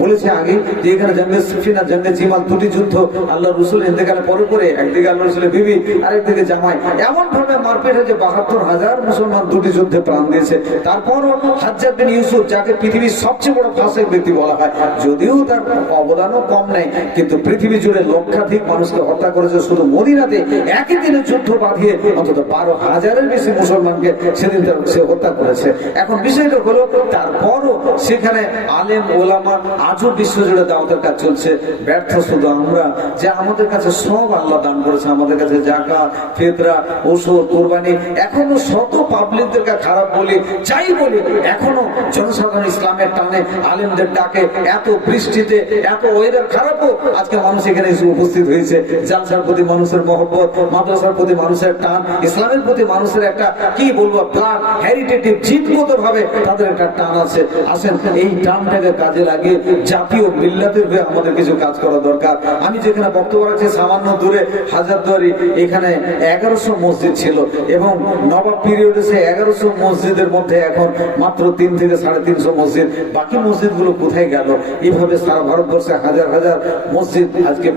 বলেছে আগে যে এখানে জঙ্গে সিফিন আর জঙ্গে জিমাল, দুটি যুদ্ধ আল্লাহ রসুল ইন্তেকালে পরে একদিকে আল্লাহ রসুলের বিবি, আরেকদিকে জামাই, এমন ভাবে মারপিট হয়েছে 72,000 মুসলমান দুটি যুদ্ধে প্রাণ দিয়েছে। তারপরও হাজ্জাজ বিন ইউসুফ, যাকে পৃথিবীর সবচেয়ে বড় ফাসিক ব্যক্তি বলা হয়, যদিও তার অবদানও কম নেই, কিন্তু পৃথিবী জুড়ে লক্ষাধিক মানুষকে হত্যা করেছে। শুধু মদিনাতে একই দিনে যুদ্ধ বাঁধিয়ে অন্তত 12,000-এর বেশি মুসলমানকে সেদিন সে হত্যা করেছে। এখন বিষয়টা হলো, তারপরও সেখানে আলেম ওলামা আজও বিশ্ব জুড়ে দাওয়াতের কাজ চলছে। ব্যর্থ শুধু আমরা, যে আমাদের কাছে সব আল্লাহ দান করেছে, আমাদের কাছে যাকাত, ফিতরা, ওষুধ, কুরবানি, এখনো শত পাবলিকদেরকে খারাপ বলি, যাই বলি, এখনো জনসাধারণ ইসলামের টানে আলেমদের ডাকে, এত বৃষ্টিতে, এত ওয়েদার খারাপও আজকে মানুষ এখানে এসে উপস্থিত হয়েছে। জালসার প্রতি মানুষের মহব্বত, মাদ্রাসার প্রতি মানুষের টান, ইসলামের প্রতি মানুষের একটা কি বলবো ব্লাড হেরিটেটিভ জিতগত ভাবে তাদের একটা টান আছে। আসেন এই টানটাকে কাজে লাগিয়ে জাতীয় মিল্লাতের হয়ে আমাদের কিছু কাজ করা দরকার। আমি যেখানে বক্তব্য রাখছি সামান্য দূরে হাজারদুয়ারি, এখানে 1100 মসজিদ ছিল এবং নবাব পিরিয়ডে সে 1100 মসজিদের মধ্যে এখন মাত্র 3 থেকে 350 মসজিদ। বাকি মসজিদগুলো কোথায় গেল? এইভাবে সারা ভারতবর্ষে হাজার হাজার মসজিদ আজকে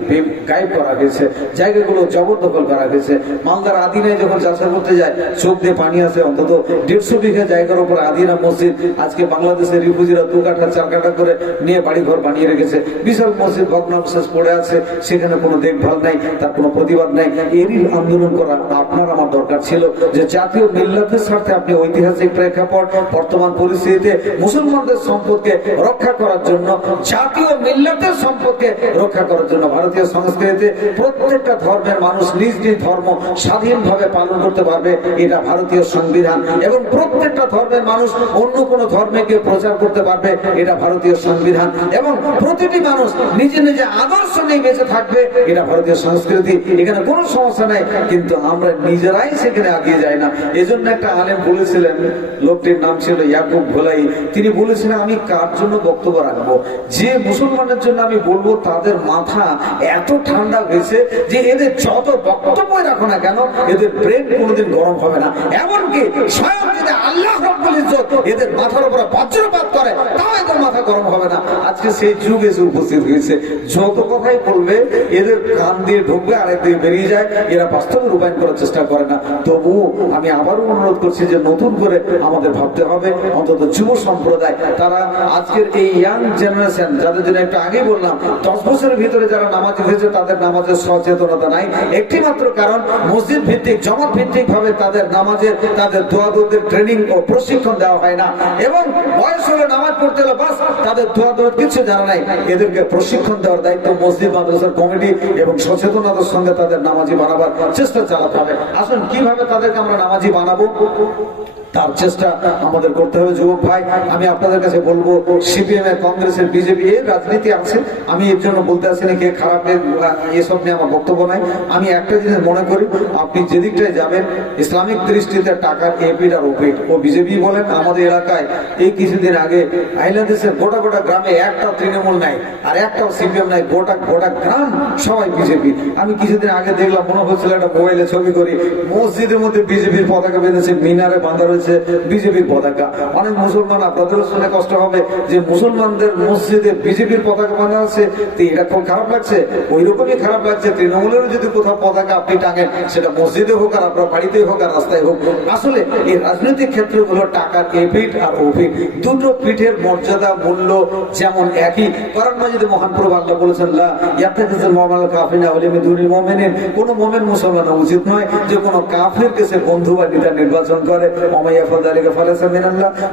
গায়েব করা হয়েছে, জায়গাগুলো জবরদখল করা হয়েছে। মালদার আদিনায় যখন যাচাই করতে যায়, চোখ দিয়ে পানি আসে। অন্তত 150 বিঘা জায়গার উপর আদিনা মসজিদ আজকে বাংলাদেশের রিফিউজিরা 2 কাঠা 4 কাঠা করে নিয়ে বাড়িঘর বানিয়ে রেখেছে। বিশাল মসজিদ ভগ্নাবশেষ পড়ে আছে, সেখানে কোনো দেখভাল নাই, তার কোনো প্রতিবাদ নাই। এরই আন্দোলন করা আপনার আমার দরকার ছিল, যে জাতীয় মিল্লাতের স্বার্থে আপনি ঐতিহাসিক প্রেক্ষাপট, বর্তমান পরিস্থিতিতে মুসলমানদের সম্পদকে রক্ষা করার জন্য, জাতীয় মিল্লাতের সম্পদকে রক্ষা করার জন্য, ভারতীয় সংস্কৃতিতে প্রত্যেকটা ধর্মের মানুষ নিজ নিজ ধর্ম স্বাধীনভাবে পালন করতে পারবে, এটা ভারতীয় সংবিধান। এবং প্রত্যেকটা ধর্মের মানুষ অন্য কোন ধর্মকে প্রচার করতে পারবে, এটা ভারতীয় সংবিধান। এবং প্রতিটি মানুষ নিজে নিজে আদর্শ নিয়ে বেঁচে থাকবে, এটা ভারতীয় সংস্কৃতি। এখানে কোনো সমস্যা নাই, কিন্তু আমরা নিজেরাই সেখানে এগিয়ে যাই না। এজন্য একটা আলেম বলেছিলেন, লোকটির নাম ছিল ইয়াকুব ভোলাই, তিনি বলেছিলেন আমি কার জন্য বক্তব্য রাখবো? যে মুসলমানের জন্য আমি বলবো তাদের মাথা এত ঠান্ডা হয়েছে যে এদের যত বক্তব্য রাখো না কেন, এদের ব্রেন কোনোদিন গরম হবে না। এমনকি স্বয়ং যদি আল্লাহ রব্বুল ইজ্জত এদের মাথার উপরে বজ্রপাত করে, তাও এদের মাথা গরম হবে না। আজকে সেই যুগ এসে উপস্থিত হয়েছে। যত কথাই বলবে এদের কান দিয়ে ঢুকবে আর একদিকে বেরিয়ে যায়, এরা বাস্তবে রূপায়ণ করার চেষ্টা করে না। তবু আমি আবারও অনুরোধ করছি যে নতুন করে আমাদের ভাবতে হবে, অন্তত যুব সম্প্রদায় তারা আজকের এই ইয়াং জেনারেশন যাদের জন্য একটু আগে বললাম 10 বছরের ভিতরে যারা নামাজি হয়েছে তাদের নামাজের সচেতনতা নাই। একটি মাত্র কারণ, মসজিদ ভিত্তিক জমাত ভিত্তিক ভাবে তাদের নামাজের তাদের দোয়া দরুদের ট্রেনিং ও প্রশিক্ষণ দেওয়া হয় না, এবং বয়স হলে নামাজ পড়তে হলে বাস তাদের দোয়া দরুদ কিছু জানা নাই। এদেরকে প্রশিক্ষণ দেওয়ার দায়িত্ব মসজিদ মাদ্রাসার কমিটি এবং সচেতনতার সঙ্গে তাদের নামাজি বানাবার চেষ্টা চালাতে হবে। আসুন কিভাবে তাদেরকে আমরা নামাজি বানাবো তার চেষ্টা আমাদের করতে হবে। যুবক ভাই, আমি আপনাদের কাছে বলবো, সিপিএম এর, কংগ্রেসের, বিজেপি এর রাজনীতি আছে, আমি এর জন্য বলতে আসিনি কে খারাপ এসব নিয়ে আমার বক্তব্য নাই। আমি একটা জিনিস মনে করি, আপনি যেদিকটায় যাবেন ইসলামিক দৃষ্টিতে টাকার এপিট আর ওপিট, ও বিজেপি বলেন আমাদের এলাকায় এই কিছুদিন আগে আইলাদেশের গোটা গোটা গ্রামে একটাও তৃণমূল নাই আর একটাও সিপিএম নাই, গোটা গোটা গ্রাম সবাই বিজেপি। আমি কিছুদিন আগে দেখলাম, মনে হচ্ছিল একটা মোবাইলে ছবি করি, মসজিদের মধ্যে বিজেপির পতাকা বেঁধেছে, মিনারে বাঁধা রয়েছে বিজেপির পতাকা। অনেক মুসলমান, আপনাদেরও শুনে কষ্ট হবে যে মুসলমানদের মসজিদে বিজেপির পতাকা বাঁধা আছে, তো এটা খুব খারাপ লাগছে। ওই রকমই খারাপ লাগছে তৃণমূলেরও যদি কোথাও পতাকা আপনি টাঙেন, সেটা মসজিদে হোক আর আপনার বাড়িতেই হোক আর রাস্তায় হোক। আসলে এই রাজনৈতিক ক্ষেত্রগুলো টাকার এপিঠ আর ওপিঠ, দুটো পিঠের মর্যাদা মূল্য যেমন একই। কারণ যদি মহান প্রভু আল্লাহ বলেছেন, লা ইয়াত্তাখিযুল মুমিনুনা কাফিরা ওয়া মিন দুনিল মুমিনিন, কোন মুমিন মুসলমান উচিত নয় যে কোনো কাফিরকে সে বন্ধু বা নেতা নির্বাচন করে।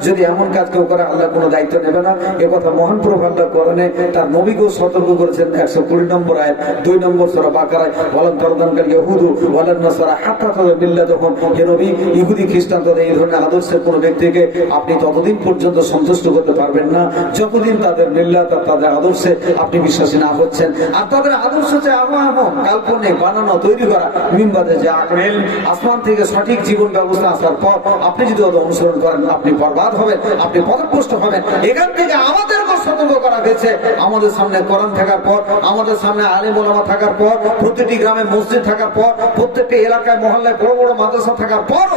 যদি এমন কাজ কেউ করে আল্লাহ কোনো দায়িত্ব নেবে না, এ কথা মহান প্রভু আল্লাহ কোরআনে তার নবীকেও সতর্ক করেছেন। 120 নম্বর আয়াত 2 নম্বর সূরা বাকারায়, ওয়ালান তারদানকাল ইয়াহুদু ওয়ালান নাসারা হাত্তা তাতাবিয়া মিল্লাতুহুম, হে নবী, ইহুদি খ্রিস্টান তাদের এই ধরনের আদর্শের কোন ব্যক্তিকে আপনি ততদিন পর্যন্ত সন্তুষ্ট করতে পারবেন না যতদিন তাদের মিল্লাত আর তাদের আদর্শে আপনি বিশ্বাসী না হচ্ছেন। আর তাদের আদর্শ হচ্ছে এমন কাল্পনিক বানানো তৈরি করা, মিম্বাদে যে আকল, আসমান থেকে সঠিক জীবন ব্যবস্থা আসার পর আপনি যদি ওদের অনুসরণ করেন আপনি বরবাদ হবেন, আপনি পথভ্রষ্ট হবেন। এখান থেকে আমাদেরকে সতর্ক করা হয়েছে। আমাদের সামনে কোরআন থাকার পর, আমাদের সামনে আলেম ওলামা থাকার পর, প্রতিটি গ্রামে মসজিদ থাকার পর, প্রত্যেকটি এলাকায় মহল্লায় বড় বড় মাদ্রাসা থাকার পর,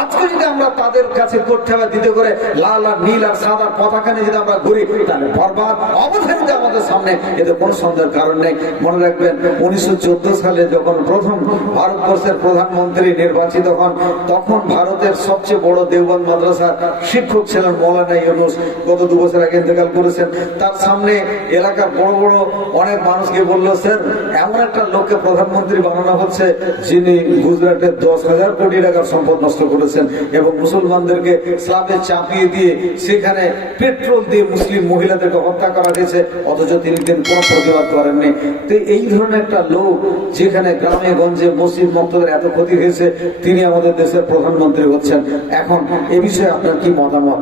আজকে যদি আমরা তাদের কাছে করতে হবে দিতে করে লাল আর নীল আর সাদা পতাকা নিয়ে যদি আমরা ঘুরি, তাহলে বরবাদ অবধারিত আমাদের সামনে, এতে কোনো সন্দেহের কারণ নেই। মনে রাখবেন 1914 সালে যখন প্রথম ভারতবর্ষের প্রধানমন্ত্রী নির্বাচিত হন, তখন ভারতের সবচেয়ে বড় দেওবন্দ মাদ্রাসার শিক্ষক ছিলেন মৌলানা ইউনুস, গত 2 বছর আগে ইন্তেকাল করেছেন। তার সামনে এলাকার বড় বড় অনেক মানুষকে বলল, স্যার এমন একটা লোককে প্রধানমন্ত্রী বানানো হচ্ছে যিনি গুজরাটের 10,000 কোটি টাকার সম্পদ নষ্ট করেছেন এবং মুসলমানদেরকে স্লাবে চাপিয়ে দিয়ে সেখানে পেট্রোল দিয়ে মুসলিম মহিলাদেরকে হত্যা করা হয়েছে, অথচ তিনি কোনো প্রতিবাদ করেননি। তো এই ধরনের একটা লোক যেখানে গ্রামে গঞ্জে মসজিদ মক্তবের এত ক্ষতি হয়েছে, তিনি আমাদের দেশের প্রধানমন্ত্রী হচ্ছেন। এখন এ বিষয়ে আপনার কি মতামত?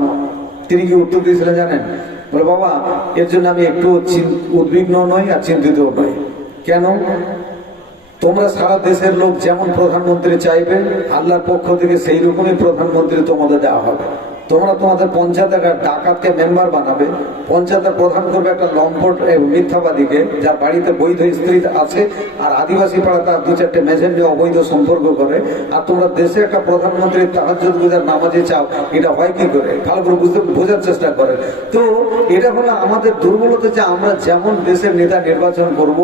তিনি কি উত্তর দিয়েছিলেন জানেন? বলে, বাবা এর জন্য আমি একটু উদ্বিগ্ন নই আর চিন্তিত নই। কেন? তোমরা সারা দেশের লোক যেমন প্রধানমন্ত্রী চাইবে, আল্লাহর পক্ষ থেকে সেই রকমই প্রধানমন্ত্রী তোমাদের দেওয়া হবে। তোমরা তোমাদের পঞ্চায়েতের ডাকাতকে মেম্বার বানাবে, পঞ্চায়েতের প্রধান করবে একটা লম্পট মিথ্যাবাদীকে যার বাড়িতে বৈধ স্ত্রী আছে, আর আদিবাসী পাড়া তার 2-4টে মেজেন্ট নিয়ে অবৈধ সম্পর্ক করে, আর তোমরা দেশে একটা প্রধানমন্ত্রী তাহাজ্জুদ গুজার নামাজি চাও। এটা হয় কি করে? ভালো করে বোঝার চেষ্টা করেন। তো এটা হলো আমাদের দুর্বলতা যে আমরা যেমন দেশের নেতা নির্বাচন করব,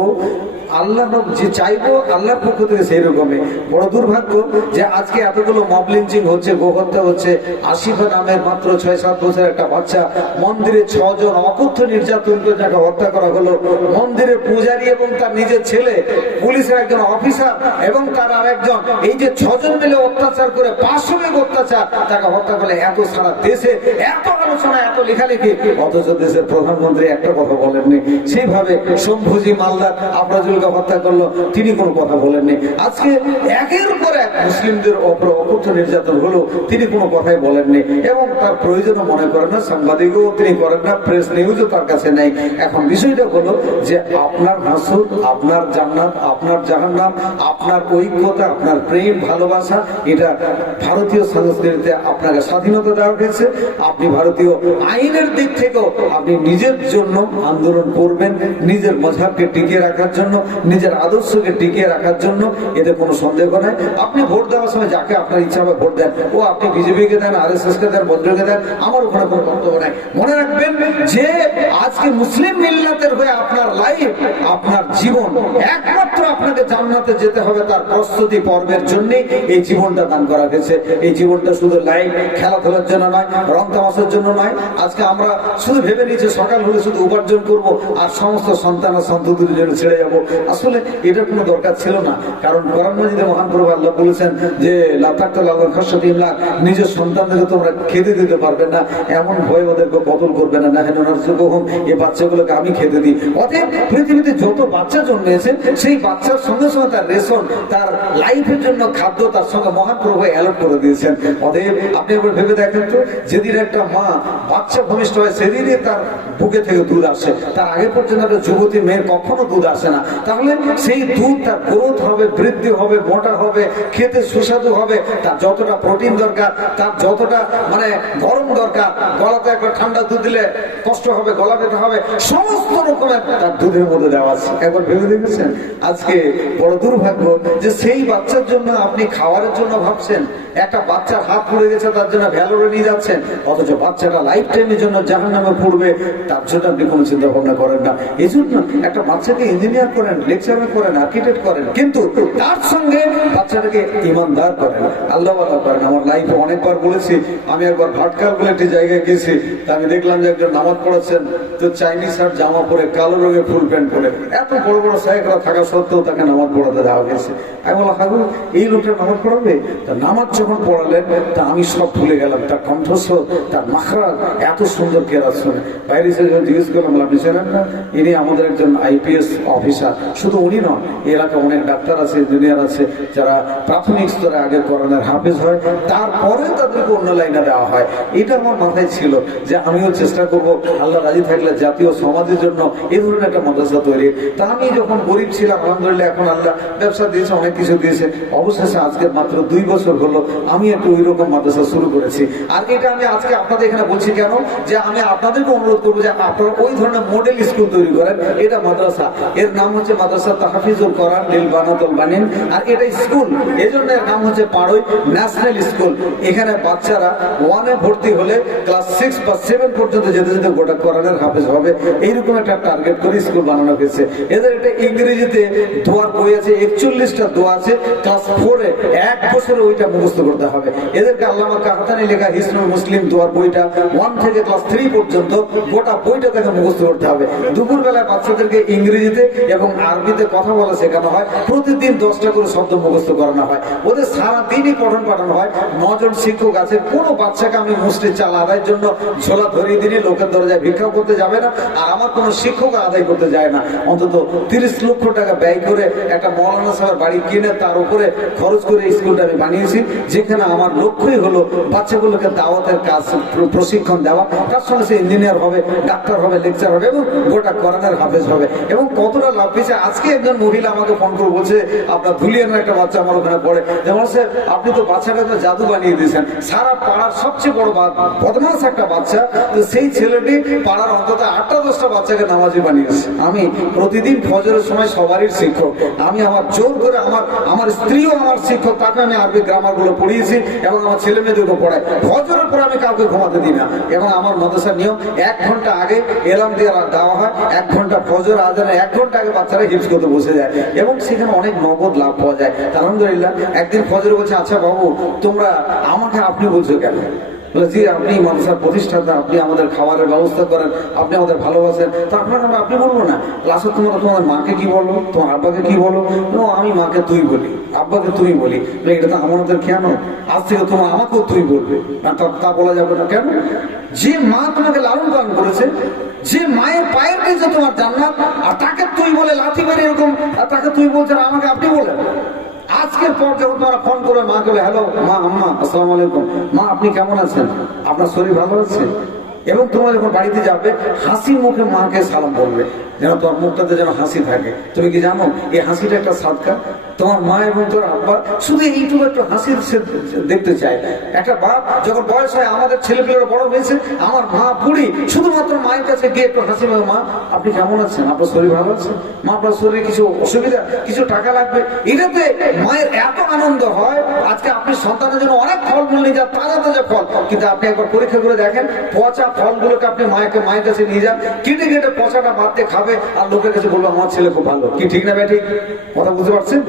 আল্লাহ যে চাইবো আল্লাহর পক্ষ থেকে সেই রকমই। বড় দুর্ভাগ্য যে আজকে এতগুলো মব লিঞ্চিং হচ্ছে, গোহত্যা হচ্ছে। আসিফা নামের মাত্র 6-7 বছরের একটা বাচ্চা, মন্দিরে 6 জন অকথ্য নির্যাতন করে তাকে হত্যা করা হলো। মন্দিরের পূজারী এবং তার নিজের ছেলে, পুলিশের একজন অফিসার এবং তার আরেকজন, এই যে 6 জন মিলে অত্যাচার করে, পাশবিক অত্যাচার, তাকে হত্যা করলে এত সারা দেশে এত আলোচনা, এত লেখালেখি, অথচ দেশের প্রধানমন্ত্রী একটা কথা বলেননি। সেইভাবে শম্ভুজি মালদার আফরাজুল হত্যা করলো, তিনি কোনো কথা বলেননি। আজকে একের পর এক মুসলিমদের উপর অকথ্য নির্যাতন হলো, তিনি কোনো কথাই বলেননি এবং তার প্রয়োজনও মনে করেন না, সাংবাদিকও তিনি করেন না, প্রেস নিউজও তার কাছে নেই। এখন বিষয়টা হলো যে আপনার হাসুর, আপনার জান্নাত, আপনার জাহান্নাম, আপনার ঐক্যতা, আপনার প্রেম ভালোবাসা, এটা ভারতীয় সংস্কৃতিতে আপনাকে স্বাধীনতা দেওয়া হয়েছে। আপনি ভারতীয় আইনের দিক থেকেও আপনি নিজের জন্য আন্দোলন করবেন, নিজের মজহাবকে টিকিয়ে রাখার জন্য। নিজের আদর্শকে টিকিয়ে রাখার জন্য, এতে কোনো সন্দেহ নাই। আপনি ভোট দেওয়ার সময় যাকে আপনার ইচ্ছা হবে ভোট দেন, ও আপনি বিজেপিকে দেন, RSS কে দেন, বজ্রকে দেন, আমার ওখানে কোনো বক্তব্য নাই। মনে রাখবেন যে আজকে মুসলিম মিল্লাতের হয়ে আপনার লাইফ, আপনার জীবন, একমাত্র আপনাকে জান্নাতে যেতে হবে তার প্রস্তুতি পর্বের জন্যই এই জীবনটা দান করা হয়েছে। এই জীবনটা শুধু লাইফ খেলাধুলার জন্য নয়, রং তামাশার জন্য নয়। আজকে আমরা শুধু ভেবে নিয়েছি সকাল হলে শুধু উপার্জন করব আর সমস্ত সন্তান আর সন্ততির জন্য ছেড়ে যাব। আসলে এটার কোনো দরকার ছিল না। কারণ কোরআন মাজিদে মহান প্রভু আল্লাহ বলেছেন যে নিজের সন্তানদেরকে তোমরা খেতে দিতে পারবে না, এমন ভয় ওদেরকে কতল করবে না, এই বাচ্চাগুলোকে আমি খেতে দিই। অতএব পৃথিবীতে যত বাচ্চা জন্মেছে সেই বাচ্চার সঙ্গে সঙ্গে তার রেশন, তার লাইফের জন্য খাদ্য তার সঙ্গে মহান প্রভু অ্যালট করে দিয়েছেন। অতএব আপনি একবার ভেবে দেখেন তো, যেদিন একটা মা বাচ্চা ভূমিষ্ঠ হয় সেদিনই তার বুকে থেকে দুধ আসে, তার আগে পর্যন্ত একটা যুবতী মেয়ের কখনো দুধ আসে না। তাহলে সেই দুধ তার গ্রোথ হবে, বৃদ্ধি হবে, মোটা হবে, খেতে সুস্বাদু হবে, তার যতটা প্রোটিন দরকার, তার যতটা গরম দরকার, গলাতে একবার ঠান্ডা দুধ দিলে কষ্ট হবে, গলা ব্যথা হবে, সমস্ত রকমের তার দুধের মধ্যে দেওয়া আছে। একবার ভেবে দেখেছেন? আজকে বড় দুর্ভাগ্য যে সেই বাচ্চার জন্য আপনি খাবারের জন্য ভাবছেন, একটা বাচ্চার হাত পড়ে গেছে তার জন্য ভ্যালোরে নিয়ে যাচ্ছেন, অথচ বাচ্চাটা লাইফ টাইমের জন্য জাহান্নামে পড়বে তার জন্য আপনি কোনো চিন্তা ভাবনা করেন না। এই জন্য একটা বাচ্চাকে ইঞ্জিনিয়ার করেন, লেকচারার করেন, আর্কিটেক্ট করেন, কিন্তু তার সঙ্গে বাচ্চাটাকে ইমানদার করেন, আল্লাহওয়ালা করেন। আমার লাইফে অনেকবার বলেছি, আমি একবার ভাটকাল বলে একটি জায়গায় গেছি, তা আমি দেখলাম যে একজন নামাজ পড়াচ্ছেন, তো চাইনিজ শার্ট জামা পরে, কালো রঙের ফুল প্যান্ট পরে, এত বড় বড় সাইকরা থাকা সত্ত্বেও তাকে নামাজ পড়াতে দেওয়া গেছে। আমি বললাম, হাগু এই লোকটা নামাজ পড়াবে? তা নামাজ যখন পড়ালেন তা আমি সব ভুলে গেলাম, তার কণ্ঠস্বর, তার মাখরাজ এত সুন্দর কেরাত শুনে। বাইরে এসে যখন জিজ্ঞেস করলাম, আপনি জানেন না ইনি আমাদের একজন IPS অফিসার? শুধু উনি নন, এই এলাকায় অনেক ডাক্তার আছে, ইঞ্জিনিয়ার আছে, যারা প্রাথমিক স্তরে আগে কোরআনের হাফেজ হয়, তারপরে তাদেরকে অন্য লাইনে দেওয়া হয়। এটা আমার মাথায় ছিল যে আমিও চেষ্টা করবো আল্লাহ রাজি থাকলে জাতীয় সমাজের জন্য এই ধরনের একটা মাদ্রাসা তৈরি। তা আমি যখন গরিব ছিলাম, আলহামদুলিল্লাহ এখন আল্লাহ ব্যবসা দিয়েছে, অনেক কিছু দিয়েছে, অবশেষে আজকে মাত্র 2 বছর হলো আমি একটু ওই রকম মাদ্রাসা শুরু করেছি। আর এটা আমি আজকে আপনাদের এখানে বলছি কেন, যে আমি আপনাদেরকে অনুরোধ করবো যে আপনারা ওই ধরনের মডেল স্কুল তৈরি করেন। এটা মাদ্রাসা, এর নাম হচ্ছে মাদ্রাসা তাহফিজুল কোরআন লিল বানাতুল বানিন, আর এটা স্কুল, এই জন্য এর নাম হচ্ছে পাড়ই ন্যাশনাল স্কুল। এখানে বাচ্চারা 1-এ ভর্তি হলে ক্লাস 6 বা 7 পর্যন্ত যেতে যেতে গোটা কোরআনের হাফেজ হবে, এইরকম একটা টার্গেট করে স্কুল বানানো হয়েছে। এদের একটা ইংরেজিতে দোয়ার বই আছে, 41টা দোয়া আছে, ক্লাস 4-এ 1 বছরে ওইটা মুখস্থ করতে হবে। এদেরকে আল্লামা কাহতানি লেখা হিসনুল মুসলিম দোয়ার বইটা 1 থেকে ক্লাস 3 পর্যন্ত গোটা বইটা তাকে মুখস্থ করতে হবে। দুপুরবেলায় বাচ্চাদেরকে ইংরেজিতে এবং আরবিতে কথা বলা শেখানো হয়, প্রতিদিন 10টা করে শব্দ মুখস্থ করানো হয়, ওদের সারাদিনই পঠন পাঠানো হয়। 9 জন শিক্ষক আছে, কোনো বাচ্চাকে আমি মুষ্টির চাল আদায়ের জন্য ঝোলা ধরিয়ে দিনই লোকের দরজায় ভিক্ষা করতে যাবে না, আর আমার কোনো শিক্ষক আদায় করতে যায় না। অন্তত 30 লক্ষ টাকা ব্যয় করে একটা মৌলানা সাহেবের বাড়ি কিনে তার উপরে খরচ করে স্কুলটা আমি বানিয়েছি, যেখানে আমার লক্ষ্যই হলো বাচ্চাগুলোকে দাওয়াতের কাজ প্রশিক্ষণ দেওয়া, তার সঙ্গে সে ইঞ্জিনিয়ার হবে, ডাক্তার হবে, লেকচার হবে এবং গোটা কোরআনের হাফেজ হবে। এবং কতটা লাভ পেয়েছে, আজকে একজন মহিলা আমাকে ফোন করে বলছে, আপনার ধুলিয়ানের একটা বাচ্চা আমার ওখানে পড়ে, যেমন স্যার আপনি তো বাচ্চাটাকে জাদু বানিয়ে দিয়েছেন, সারা পাড়ার সবচেয়ে বড় বদমাস একটা বাচ্চা, তো সেই ছেলেটি পাড়ার অন্তত 8-10টা বাচ্চাকে নামাজি বানিয়েছে। আমি প্রতিদিন ফজরের সময় সবারই শিক্ষক, আমি আমার জোর করে আমার স্ত্রীও আমার শিক্ষক, তাকে আমি আরবি গ্রামার গুলো পড়িয়েছি এবং আমার ছেলে মেয়েদেরকে পড়াই। ফজরের পর আমি কাউকে ঘুমাতে দিই না, এবং আমার মাদ্রাসার নিয়ম 1 ঘন্টা আগে এলাম দিয়ে দেওয়া হয়, 1 ঘন্টা ফজর আজানের 1 ঘন্টা আগে বাচ্চারা হিফজ করতে বসে যায় এবং সেখানে অনেক নগদ লাভ পাওয়া যায়। আলহামদুলিল্লাহ একদিন ফজরে বলছে, আচ্ছা বাবু তোমরা আমাকে আপনি বলছো কেন? জি আপনি মাদ্রাসার প্রতিষ্ঠাতা, আপনি আমাদের খাবারের ব্যবস্থা করেন, আপনি আমাদের ভালোবাসেন, তো আপনাকে আমরা আপনি বলবো না? ক্লাসে তোমার মাকে কি বলো, তোমার আব্বাকে কি বলো? আমি মাকে তুই বলি, আব্বাকে তুই বলি। এটা তো আমাদের কেন, আজ থেকে তোমার আমাকেও তুই বলবে না, তা বলা যাবে না কেন? যে মা তোমাকে লালন পালন করেছে, যে মায়ের পায়ের নিচে তোমার জান্নাত, আর তাকে তুই বলে লাথি মেরে এরকম, আর তাকে তুই বলছেন আমাকে আপনি বলেন। আজকের পর যখন তোমরা ফোন করে মাকে বলে, হ্যালো মা, আম্মা আসসালামু আলাইকুম, মা আপনি কেমন আছেন, আপনার শরীর ভালো আছে, এবং তোমরা যখন বাড়িতে যাবে হাসি মুখে মাকে সালাম বলবে, যেন তোমার মুখটাতে যেন হাসি থাকে। তুমি কি জানো এই হাসিটা একটা সাদকা? তোমার মা এবং তোর আব্বা শুধু এইটুকু একটু হাসি দেখতে চায়। একটা বাপ যখন বয়স হয়, আমাদের ছেলেপেলেরা বড় হয়েছে, আমার মা বুড়ি, শুধুমাত্র মায়ের কাছে গিয়ে একটু হাসি, মা আপনি কেমন আছেন, আপনার শরীর ভালো আছে, মা আপনার শরীরে কিছু অসুবিধা, কিছু টাকা লাগবে, এটাতে মায়ের এত আনন্দ হয়। আজকে আপনি সন্তানের জন্য অনেক ফলমূল নিয়ে যান, তাজা তাজা ফল, কিন্তু আপনি একবার পরীক্ষা করে দেখেন, পচা ফলগুলোকে আপনি মায়ের কাছে নিয়ে যান, কেটে কেটে পচাটা বাদ দিয়ে খাবে, আর লোকের কাছে বলবো আমার ছেলে খুব ভালো। কি ঠিক না ব্যাঠিক? কথা বুঝতে পারছেন?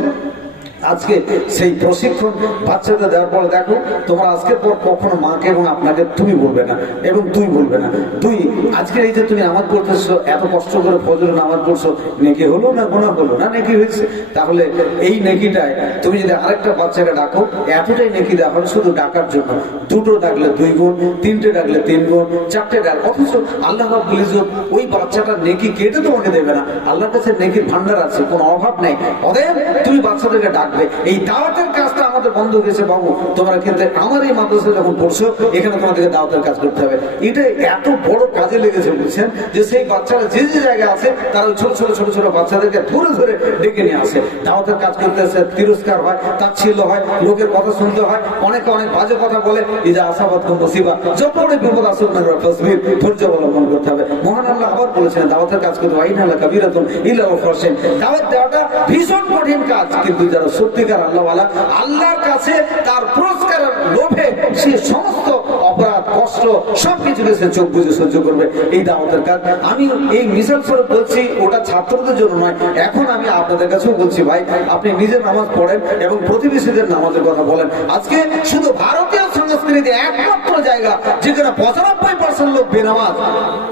আজকে সেই প্রশিক্ষণ বাচ্চাদের দেওয়ার পরে দেখো, তোমরা আজকের পর কখনো মাকে এবং আপনাকে তুমি বলবে না এবং তুই বলবে না। তুই আজকে এই যে তুমি নামাজ পড়তেছো, এত কষ্ট করে ফজর নামাজ পড়ছো, নেকি হলো না গুনাহ হলো না? নেকি হয়েছে। তাহলে এই নেকিটায় তুমি যদি আরেকটা বাচ্চাকে ডাকো, এতটাই নেকি দেওয়া হবে শুধু ডাকার জন্য। দুটো ডাকলে 2 গুণ, 3টে ডাকলে 3 গুণ, 4টে ডাক, অথচ আল্লাহ রাব্বুল ইজ্জত ওই বাচ্চাটার নেকি কেটে তোমাকে দেবে না। আল্লাহর কাছে নেকির ভান্ডার আছে, কোনো অভাব নেই। অতএব তুমি বাচ্চাদেরকে ডাক, এই দাওয়াতের কাজটা আমাদের বন্ধ হয়েছে বাবু। তোমরা কিন্তু আমার এই মাদ্রাসায় যখন পড়ছো, এখানে তোমাদেরকে দাওয়াতের কাজ করতে হবে। এটা এত বড় কাজে লেগেছে বুঝছেন, যে সেই বাচ্চারা যে যে জায়গায় আছে, তারা ওই ছোট ছোট ছোট ছোট বাচ্চাদেরকে ধরে ধরে ডেকে নিয়ে আসে, দাওয়াতের কাজ করতে আসে। তিরস্কার হয়, তাচ্ছিল্য হয়, লোকের কথা শুনতে হয়, অনেকে অনেক বাজে কথা বলে। এই যে আশাবাদ কোন মুসিবা, যত বড় বিপদ আসুক না, তসবির ধৈর্য অবলম্বন করতে হবে। মহান আল্লাহ আবার বলেছেন দাওয়াতের কাজ করতে, ওয়াইনালা কাবীরাতুন ইল্লা আল-খাশিন। দাওয়াত দেওয়াটা ভীষণ কঠিন কাজ, কিন্তু যারা সত্যিকার আল্লাহওয়ালা, আল্লাহর কাছে তার পুরস্কারের লোভে সে সমস্ত অপরাধ, কষ্ট সবকিছুকে সে চোখ বুঝে সহ্য করবে। এই দাওয়াতের কাজ আমি এই মিশন স্বরূপ বলছি, ওটা ছাত্রদের জন্য নয়। এখন আমি আপনাদের কাছেও বলছি, ভাই আপনি নিজের নামাজ পড়েন এবং প্রতিবেশীদের নামাজের কথা বলেন। আজকে শুধু ভারতীয় সংস্কৃতি একমাত্র জায়গা যেখানে 95% লোক বেনামাজ।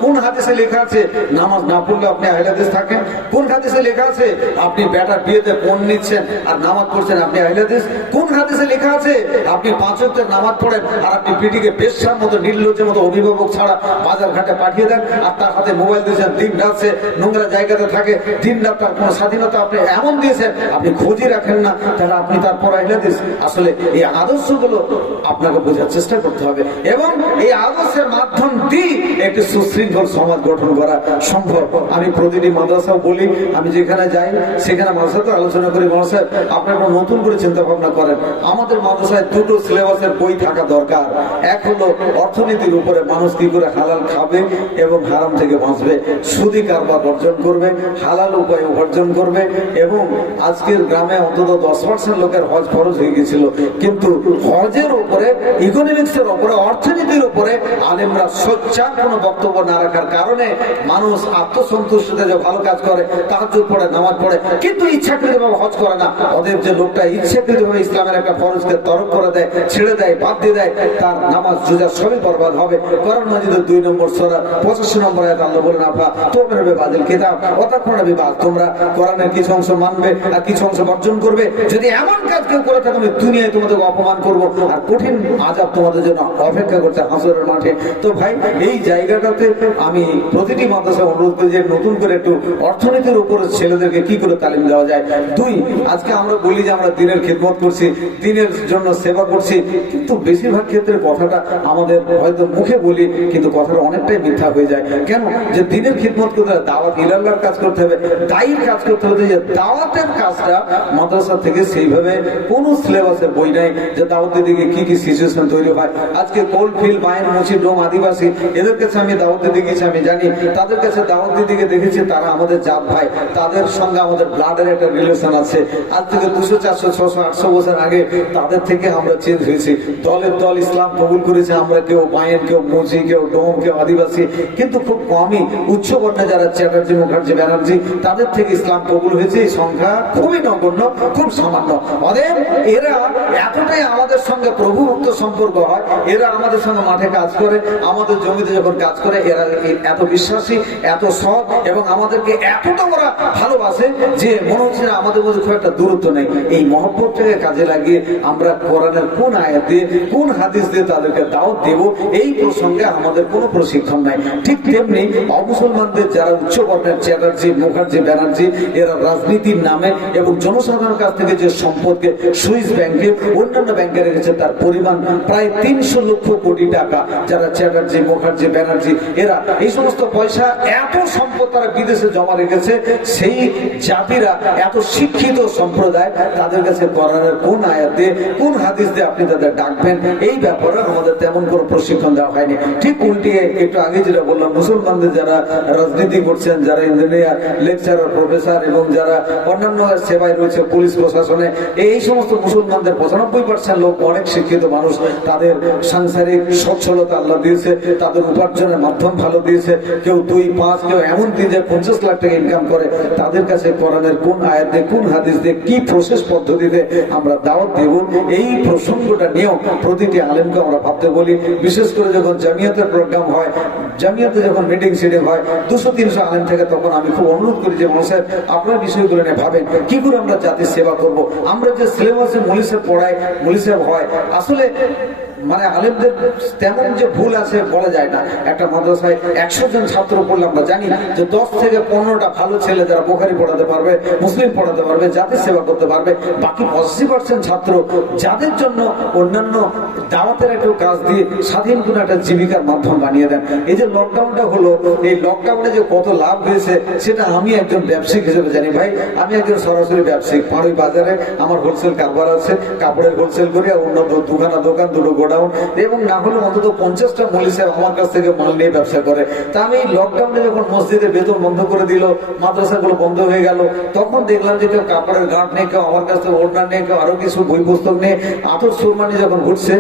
কোন হাদিসে লেখা আছে নামাজ না পড়লে আপনি আহলে হাদিস থাকেন? কোন হাদিসে লেখা আছে আপনি বেটার বিয়েতে পণ নিচ্ছেন আর নামাজ পড়ছেন আপনি আহলে হাদিস? কোন হাদিসে লেখা আছে আপনি 5 ওয়াক্তের নামাজ পড়েন আর আপনি পিটিকে বেশ্যার মতো, নির্লজ্জের মতো অভিভাবক ছাড়া বাজার ঘাটে পাঠিয়ে দেন, আর তার হাতে মোবাইল দিয়েছেন, দিন রাত সে নোংরা জায়গাতে থাকে, দিন রাত তার কোনো স্বাধীনতা আপনি এমন দিয়েছেন আপনি খোঁজই রাখেন না, তাহলে আপনি তারপর আহলে হাদিস? আসলে এই আদর্শগুলো আপনাকে বোঝার চেষ্টা করতে হবে, এবং এই আদর্শের মাধ্যম দিয়ে একটি সুশৃঙ্খল সমাজ গঠন করা সম্ভব। আমি প্রতিটি মাদ্রাসাও বলি, আমি যেখানে যাই সেখানে মাদ্রাসাতে আলোচনা করি, মাদ্রাসায় আপনারা নতুন করে চিন্তা ভাবনা করেন। আমাদের মাদ্রাসায় 2টো সিলেবাসের বই থাকা দরকার। এক হলো অর্থনীতির উপরে, মানুষ কি করে হালাল খাবে এবং হারাম থেকে বাঁচবে, সুদি কারবার বর্জন করবে, হালাল উপায় উপার্জন করবে। এবং আজকের গ্রামে অন্তত 10% লোকের হজ ফরজ হয়ে গেছিল, কিন্তু হজের উপরে, ইকোনমিক্সের উপরে, অর্থনীতির উপরে আলেমরা সোচ্চার কোনো বক্তব্য না রাখার কারণে মানুষ আত্মসন্তুষ্টিতে যে ভালো কাজ করে, তাহাজ্জুদ পড়ে, নামাজ পড়ে, কিন্তু ইচ্ছাকৃতভাবে হজ করে না। অতএব যে লোকটা ইচ্ছাকৃতভাবে ইসলামের একটা ফরজকে তরক করে দেয়, ছেড়ে দেয়, বাদ দিয়ে দেয়, তার নামাজ রোজা সবই বরবাদ হবে। কোরআন মাজিদের 2 নম্বর সূরা 85 নম্বর আয়াতে আল্লাহ বলেন, আফা তুমিনু বিবাদিল কিতাব ওয়া তাকফুরুনা বিবাদ। তোমরা কোরআনের কিছু অংশ মানবে আর কিছু অংশ বর্জন করবে। যদি এমন কাজ কেউ করে থাকে, আমি দুনিয়ায় তোমাদেরকে অপমান করব আর কঠিন আযাব তোমাদের জন্য অপেক্ষা করছে হাসরের মাঠে। তো ভাই এই জায়গাটাতে আমি প্রতিটি মাদ্রাসায় অনুরোধ করি যে নতুন করে একটু অর্থনীতির উপরে ছেলেদেরকে কি করে তালিম দেওয়া যায়। 2, আজকে আমরা বলি যে আমরা দিনের খিদমত করছি, দিনের জন্য সেবা করছি, কিন্তু বেশিরভাগ ক্ষেত্রে কথাটা আমাদের হয়তো মুখে বলি, কিন্তু কথাটা অনেকটাই মিথ্যা হয়ে যায়। কেন? যে দিনের খিদমত করতে হবে, দাওয়াত ইলাল্লাহর কাজ করতে হবে, দায়ীর কাজ করতে হবে। যে দাওয়াতের কাজটা মাদ্রাসা থেকে সেইভাবে কোনো সিলেবাসের বই নাই যে দাওয়াতের দিকে কি কি সিচুয়েশন তৈরি হয়। আজকে কোলফিল্ড, মাইন, মুচি, ডোম, আদিবাসী, এদের কাছে আমি দাওয়াত দিতে গেছি, আমি জানি তাদের কাছে দাওয়াত দিতে দেখেছি, তারা আমাদের জাত ভাই, তাদের সঙ্গে আমাদের ব্লাডের একটা রিলেশন আছে। আজ থেকে 200, 400, 600, 800 বছর আগে তাদের থেকে আমরা চেঞ্জ হয়েছি। দলের দল ইসলাম কবুল করেছে, আমরা কেউ মাইন, কেউ মুচি, কেউ ডোম, কেউ আদিবাসী, কিন্তু খুব কমই উচ্চ বর্ণে যারা চ্যাটার্জি, মুখার্জি, ব্যানার্জি, তাদের থেকে ইসলাম কবুল হয়েছে। এই সংখ্যা খুবই নগণ্য, খুব সামান্য। অতএব এরা এতটাই আমাদের সঙ্গে প্রভুভক্ত সম্পর্ক হয়, এরা আমাদের সঙ্গে মাঠে কাজ করে, আমাদের জমিতে যখন কাজ করে, এরা এত বিশ্বাসী, এত সৎ এবং আমাদেরকে এতটা ওরা ভালোবাসে যে মনে হচ্ছে না আমাদের মধ্যে খুব একটা দূরত্ব নেই। এই মহব্বতটাকে কাজে লাগিয়ে আমরা কোরআনের কোন আয়াত দিয়ে, কোন হাদিস দিয়ে তাদেরকে দাওয়াত দেব, এই প্রসঙ্গে আমাদের কোনো প্রশিক্ষণ নাই। ঠিক তেমনি অমুসলমানদের যারা উচ্চ বর্ণের চ্যাটার্জি, মুখার্জি, ব্যানার্জি, এরা রাজনীতির নামে এবং জনসাধারণের কাছ থেকে যে সম্পদকে সুইস ব্যাংকে, অন্যান্য ব্যাংকে রেখেছে, তার পরিমাণ প্রায় 300 লক্ষ কোটি টাকা। যারা চ্যাটার্জি, মুখার্জি, ব্যানার্জি ব্যানার্জি, এরা এই সমস্ত পয়সা এত সম্পদ তারা বিদেশে জমা রেখেছে। সেই জাতিরা এত শিক্ষিত সম্প্রদায়, তাদের কাছে কোরআনের কোন আয়াত দিয়ে কোন হাদিস দিয়ে আপনি তাদের ডাকবেন, এই ব্যাপারে আমাদের তেমন কোনো প্রশিক্ষণ দেওয়া হয়নি। ঠিক উল্টিয়ে একটু আগে যেটা বললাম, মুসলমানদের যারা রাজনীতি করছেন, যারা ইঞ্জিনিয়ার, লেকচারার, প্রফেসর এবং যারা অন্যান্য সেবায় রয়েছে, পুলিশ প্রশাসনে, এই সমস্ত মুসলমানদের 95% লোক অনেক শিক্ষিত মানুষ। তাদের সাংসারিক সচ্ছলতা আল্লাহ দিয়েছে, তাদের উপার্জনের মাধ্যম ভালো দিয়েছে। কেউ 2, 5, কেউ এমন দিন যে 50 লাখ টাকা ইনকাম করে। তাদের কাছে কোরআনের কোন আয়াত দিয়ে কোন হাদিস দিয়ে কি প্রসেস পদ্ধতিতে আমরা দাওয়াত দেব, এই প্রসঙ্গটা নিয়েও প্রতিটি আলেমকে আমরা ভাবতে বলি। বিশেষ করে যখন জামিয়াতের প্রোগ্রাম হয়, জামিয়াতে যখন মিটিং সিটিং হয় 200-300 আলেম থেকে, তখন আমি খুব অনুরোধ করি যে মহাশয় আপনার বিষয়গুলো নিয়ে ভাবেন, কি করে আমরা জাতির সেবা করব। আমরা যে সিলেবাসে মলিসে পড়াই, মলিসে হয়, আসলে মানে আলেমদের তেমন যে ভুল আছে বলা যায় না। একটা মাদ্রাসায় 100 জন ছাত্র পড়লে আমরা জানি যে 10 থেকে 15টা ভালো ছেলে যারা বুখারী পড়াতে পারবে, মুসলিম পড়াতে পারবে, জাতির সেবা করতে পারবে। বাকি 80% ছাত্র যাদের জন্য অন্যান্য দাওয়াতের একটা কাজ দিয়ে স্বাধীন কোনো একটা জীবিকার মাধ্যম বানিয়ে দেন। এই যে লকডাউনটা হলো, এই লকডাউনে যে কত লাভ হয়েছে সেটা আমি একজন ব্যবসায়িক হিসেবে জানি। ভাই, আমি একজন সরাসরি ব্যবসায়িক। পাড়ুই বাজারে আমার হোলসেল কারবার আছে, কাপড়ের হোলসেল করি, আর অন্য দুখানা দোকান, দুটো গোডাউন, এবং না হলে অন্তত 50টা মৌলভী সাহেব আমার কাছ থেকে মাল নিয়ে ব্যবসা করে। তা আমি লকডাউনে যখন মসজিদের বেতন বন্ধ করে দিল, মাদ্রাসাগুলো বন্ধ হয়ে গেল, তখন দেখলাম যে কেউ কাপড়ের গাঁট নেই, কেউ আমার কাছ থেকে ওড়না নেই, কেউ আরো কিছু বই পুস্তক নেই, আতর সুরমানি যখন ঘুরছে,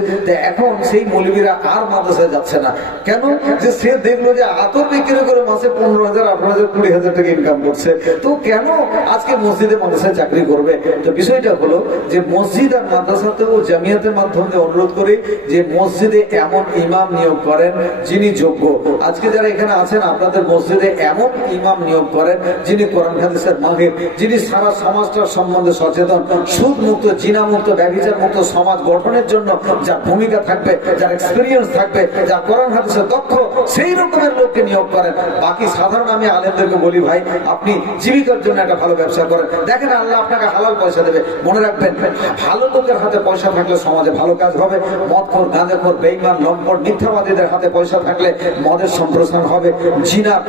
এখন সেই মৌলভীরা আর মাদ্রাসায় যাচ্ছে না। কেন? যে সে দেখলো যে আতর বিক্রি করে মাসে 15,000, 18,000, 20,000 টাকা ইনকাম করছে, তো কেন আজকে মসজিদে মাদ্রাসায় চাকরি করবে? তো বিষয়টা হলো যে মসজিদ আর মাদ্রাসাতেও জামিয়াতের মাধ্যমে অনুরোধ করি যে মসজিদে এমন ইমাম নিয়োগ করেন যিনি যোগ্য। আজকে যারা এখানে আছেন, আপনাদের মসজিদে এমন ইমাম নিয়োগ করেন যিনি কোরআন হাদিসের মাহির, যিনি সারা সমাজটার সম্বন্ধে সচেতন, সুদ মুক্ত, জিনা মুক্ত, ব্যভিচার মুক্ত সমাজ গঠনের জন্য যার ভূমিকা থাকবে, যার এক্সপেরিয়েন্স থাকবে, যার কোরআন হাদিসে দক্ষ, সেই রকমের লোককে নিয়োগ করেন। বাকি সাধারণ আমি আলেমদেরকে বলি, ভাই আপনি জীবিকার জন্য একটা ভালো ব্যবসা করেন, দেখেন আল্লাহ আপনাকে হালাল পয়সা দেবে। মনে রাখবেন, ভালো লোকের হাতে পয়সা থাকলে সমাজে ভালো কাজ হবে। মদখোর, গাঁজাখোর, বেঈমান, লম্পট, মিথ্যাবাদীদের হাতে পয়সা থাকলে মদের সম্প্রসারণ হবে, জিনার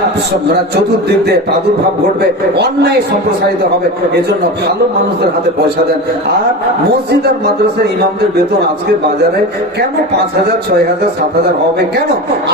চতুর্দিক দিয়ে প্রাদুর্ভাব ঘটবে, অন্যায় সম্প্রসারিত হবে। এজন্য ভালো মানুষদের হাতে পয়সা দেন। আর মসজিদ আর মাদ্রাসার ইমামদের বেতন আজকের বাজারে কেন 5,000, 6,000, 7,000 হবে? কেন?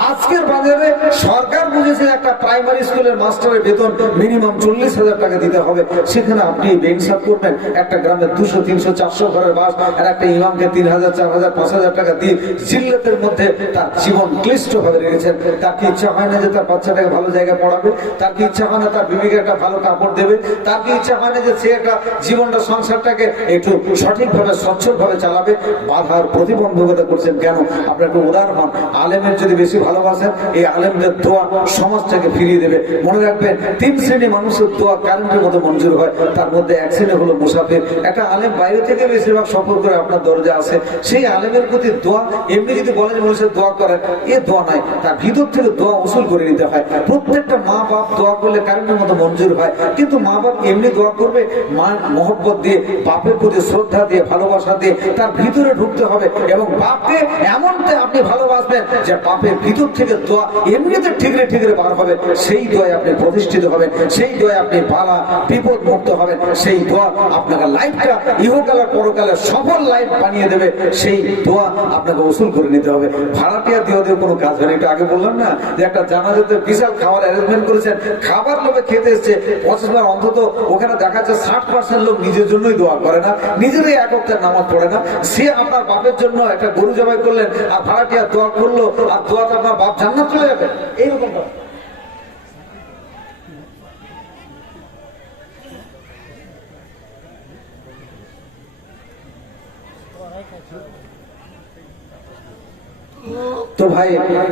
আজকের বাজারে সরকার বুঝেছে একটা প্রাইমারি স্কুলের মাস্টারের বেতন মিনিমাম 40,000 টাকা দিতে হবে। সেখানে আপনি বেইনসাফ করবেন, একটা গ্রামের 200, 300, 400 ঘরের বাস, আর একটা ইমামকে 3,000, 4,000, 5,000 টাকা দিয়ে জিল্লাতের মধ্যে তার জীবন ক্লিষ্ট ভাবে রেখেছেন। তার কি ইচ্ছা হয় না যে তার বাচ্চাটাকে ভালো জায়গায় পড়াবে? তার কি ইচ্ছা হয় না তার বিবিকে একটা ভালো কাপড় দেবে? তার কি ইচ্ছা হয় না যে সে একটা জীবনটা, সংসারটাকে একটু সঠিকভাবে, স্বচ্ছভাবে চালাবে? বাধার প্রতিবন্ধকতা করছেন কেন? আপনার একটু উদাহরণ হন। আলেমের যদি বেশি ভালোবাসেন, এই আলেমদের দোয়া সমাজটাকে ফিরিয়ে দেবে। মনে রাখবেন, 3 শ্রেণী মানুষের দোয়া কারেন্টের মতো মঞ্জুর হয়। তার মধ্যে এক শ্রেণী হলো মুসাফির। একটা আলেম বাইরে থেকে বেশিরভাগ সফর করে আপনার দরজা আসে, সেই আলেমের প্রতি দোয়া এমনি যদি বলেন মানুষের দোয়া করেন, এ দোয়া নয়, তার ভিতর থেকে দোয়া উসুল করে নিতে হয়। প্রত্যেকটা মা বাপ দোয়া করলে কারেন্টের মতো মঞ্জুর হয়, কিন্তু মা বাপ এমনি দোয়া করবে, মা মহব্বত দিয়ে, বাপের প্রতি শ্রদ্ধা দিয়ে, ভালোবাসা দিয়ে তার ভিতরে ঢুকতে হবে। এবং বাপকে এমনটা আপনি ভালোবাসবেন যে বাপের ভিতর থেকে দোয়া এমনিতে ঠিকরে ঠিকরে বার হবে। সেই দোয়ায় আপনি প্রতিষ্ঠিত হবেন, সেই দোয়ায় আপনি বালা বিপদ মুক্ত হবেন। সেই দোয়া আপনাকে লাইফটা ইহকালে পরকালে সফল লাইফ বানিয়ে দেবে। সেই দোয়া আপনাকে উসুল করে নিতে হবে। ভাড়াটিয়া দিয়ে কোনো কাজ হয় না। একটু আগে বললাম না যে একটা জানাজাতে বিশাল খাবার অ্যারেঞ্জমেন্ট করেছেন, খাবার লোভে খেতে এসছে 25 বার, অন্তত ওখানে দেখা যাচ্ছে 60% লোক নিজের জন্যই দোয়া করে না, নিজেরই এক ওয়াক্তের নামাজ পড়ে না। সে আপনার বাপের জন্য একটা গরু জবাই করলেন, আর ভাড়াটিয়া দোয়া করলো, আর দোয়াতে আপনার বাপ জান্নাত চলে যাবে, এইরকম। তো ভাই,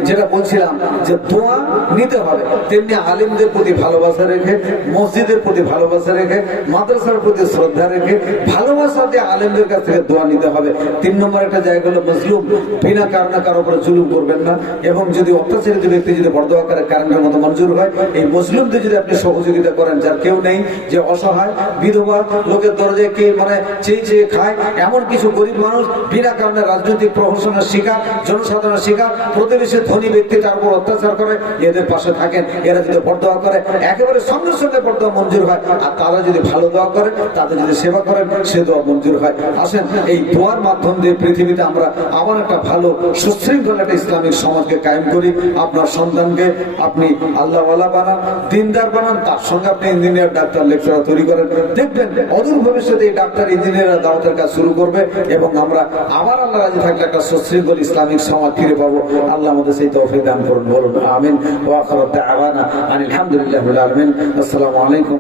যেটা বলছিলাম যে দোয়া নিতে হবে, তেমনি আলিমদের প্রতি ভালোবাসা রেখে, মসজিদের প্রতি ভালোবাসা রেখে, মাদ্রাসার প্রতি শ্রদ্ধা রেখে, ভালোবাসা দিয়ে আলিমদের কাছ থেকে দোয়া নিতে হবে। 3 নম্বর একটা জায়গা হলো মজলুম, বিনা কারণে কারো উপরে জুলুম করবেন না। এবং যদি অত্যাচারিত ব্যক্তি যদি বর্দোয়া করে কারণের মতো মঞ্জুর হয়, এই মুসলিমদের যদি আপনি সহযোগিতা করেন, যার কেউ নেই, যে অসহায়, বিধবা, লোকের দরজায় কে মানে চেয়ে চেয়ে খায়, এমন কিছু গরিব মানুষ বিনা কারণে রাজনৈতিক প্রহসনের শিকার, জনসাধারণের শিকার, প্রতিবেশী ধনী ব্যক্তি তার উপর অত্যাচার করে, এদের পাশে থাকেন। এরা যদি বরদোয়া করে একেবারে সঙ্গে সঙ্গে বরদোয়া মঞ্জুর হয়, আর তারা যদি ভালো দোয়া করে, তাদের যদি সেবা করেন, সে দোয়া মঞ্জুর হয়। আসেন এই দোয়ার মাধ্যম দিয়ে পৃথিবীতে আমরা আবার একটা ভালো সুশৃঙ্খল একটা ইসলামিক সমাজকে কায়েম করি। আপনার সন্তানকে আপনি আল্লাহওয়ালা বানান, দিনদার বানান, তার সঙ্গে আপনি ইঞ্জিনিয়ার, ডাক্তার, লেকচারার তৈরি করেন। দেখবেন অদূর ভবিষ্যতে এই ডাক্তার, ইঞ্জিনিয়াররা দাওয়াতের কাজ শুরু করবে এবং আমরা আবার আল্লাহ রাজি থাকলে একটা সুশৃঙ্খল ইসলামিক সমাজ ফিরে পাবো। আল্লাহ আমাদের সেই তৌফিক দান করুন, বলুন আমিন। ওয়া আখিরু দাওয়ানা আনিল হামদুলিল্লাহি রাব্বিল আলামিন। আসসালামু আলাইকুম।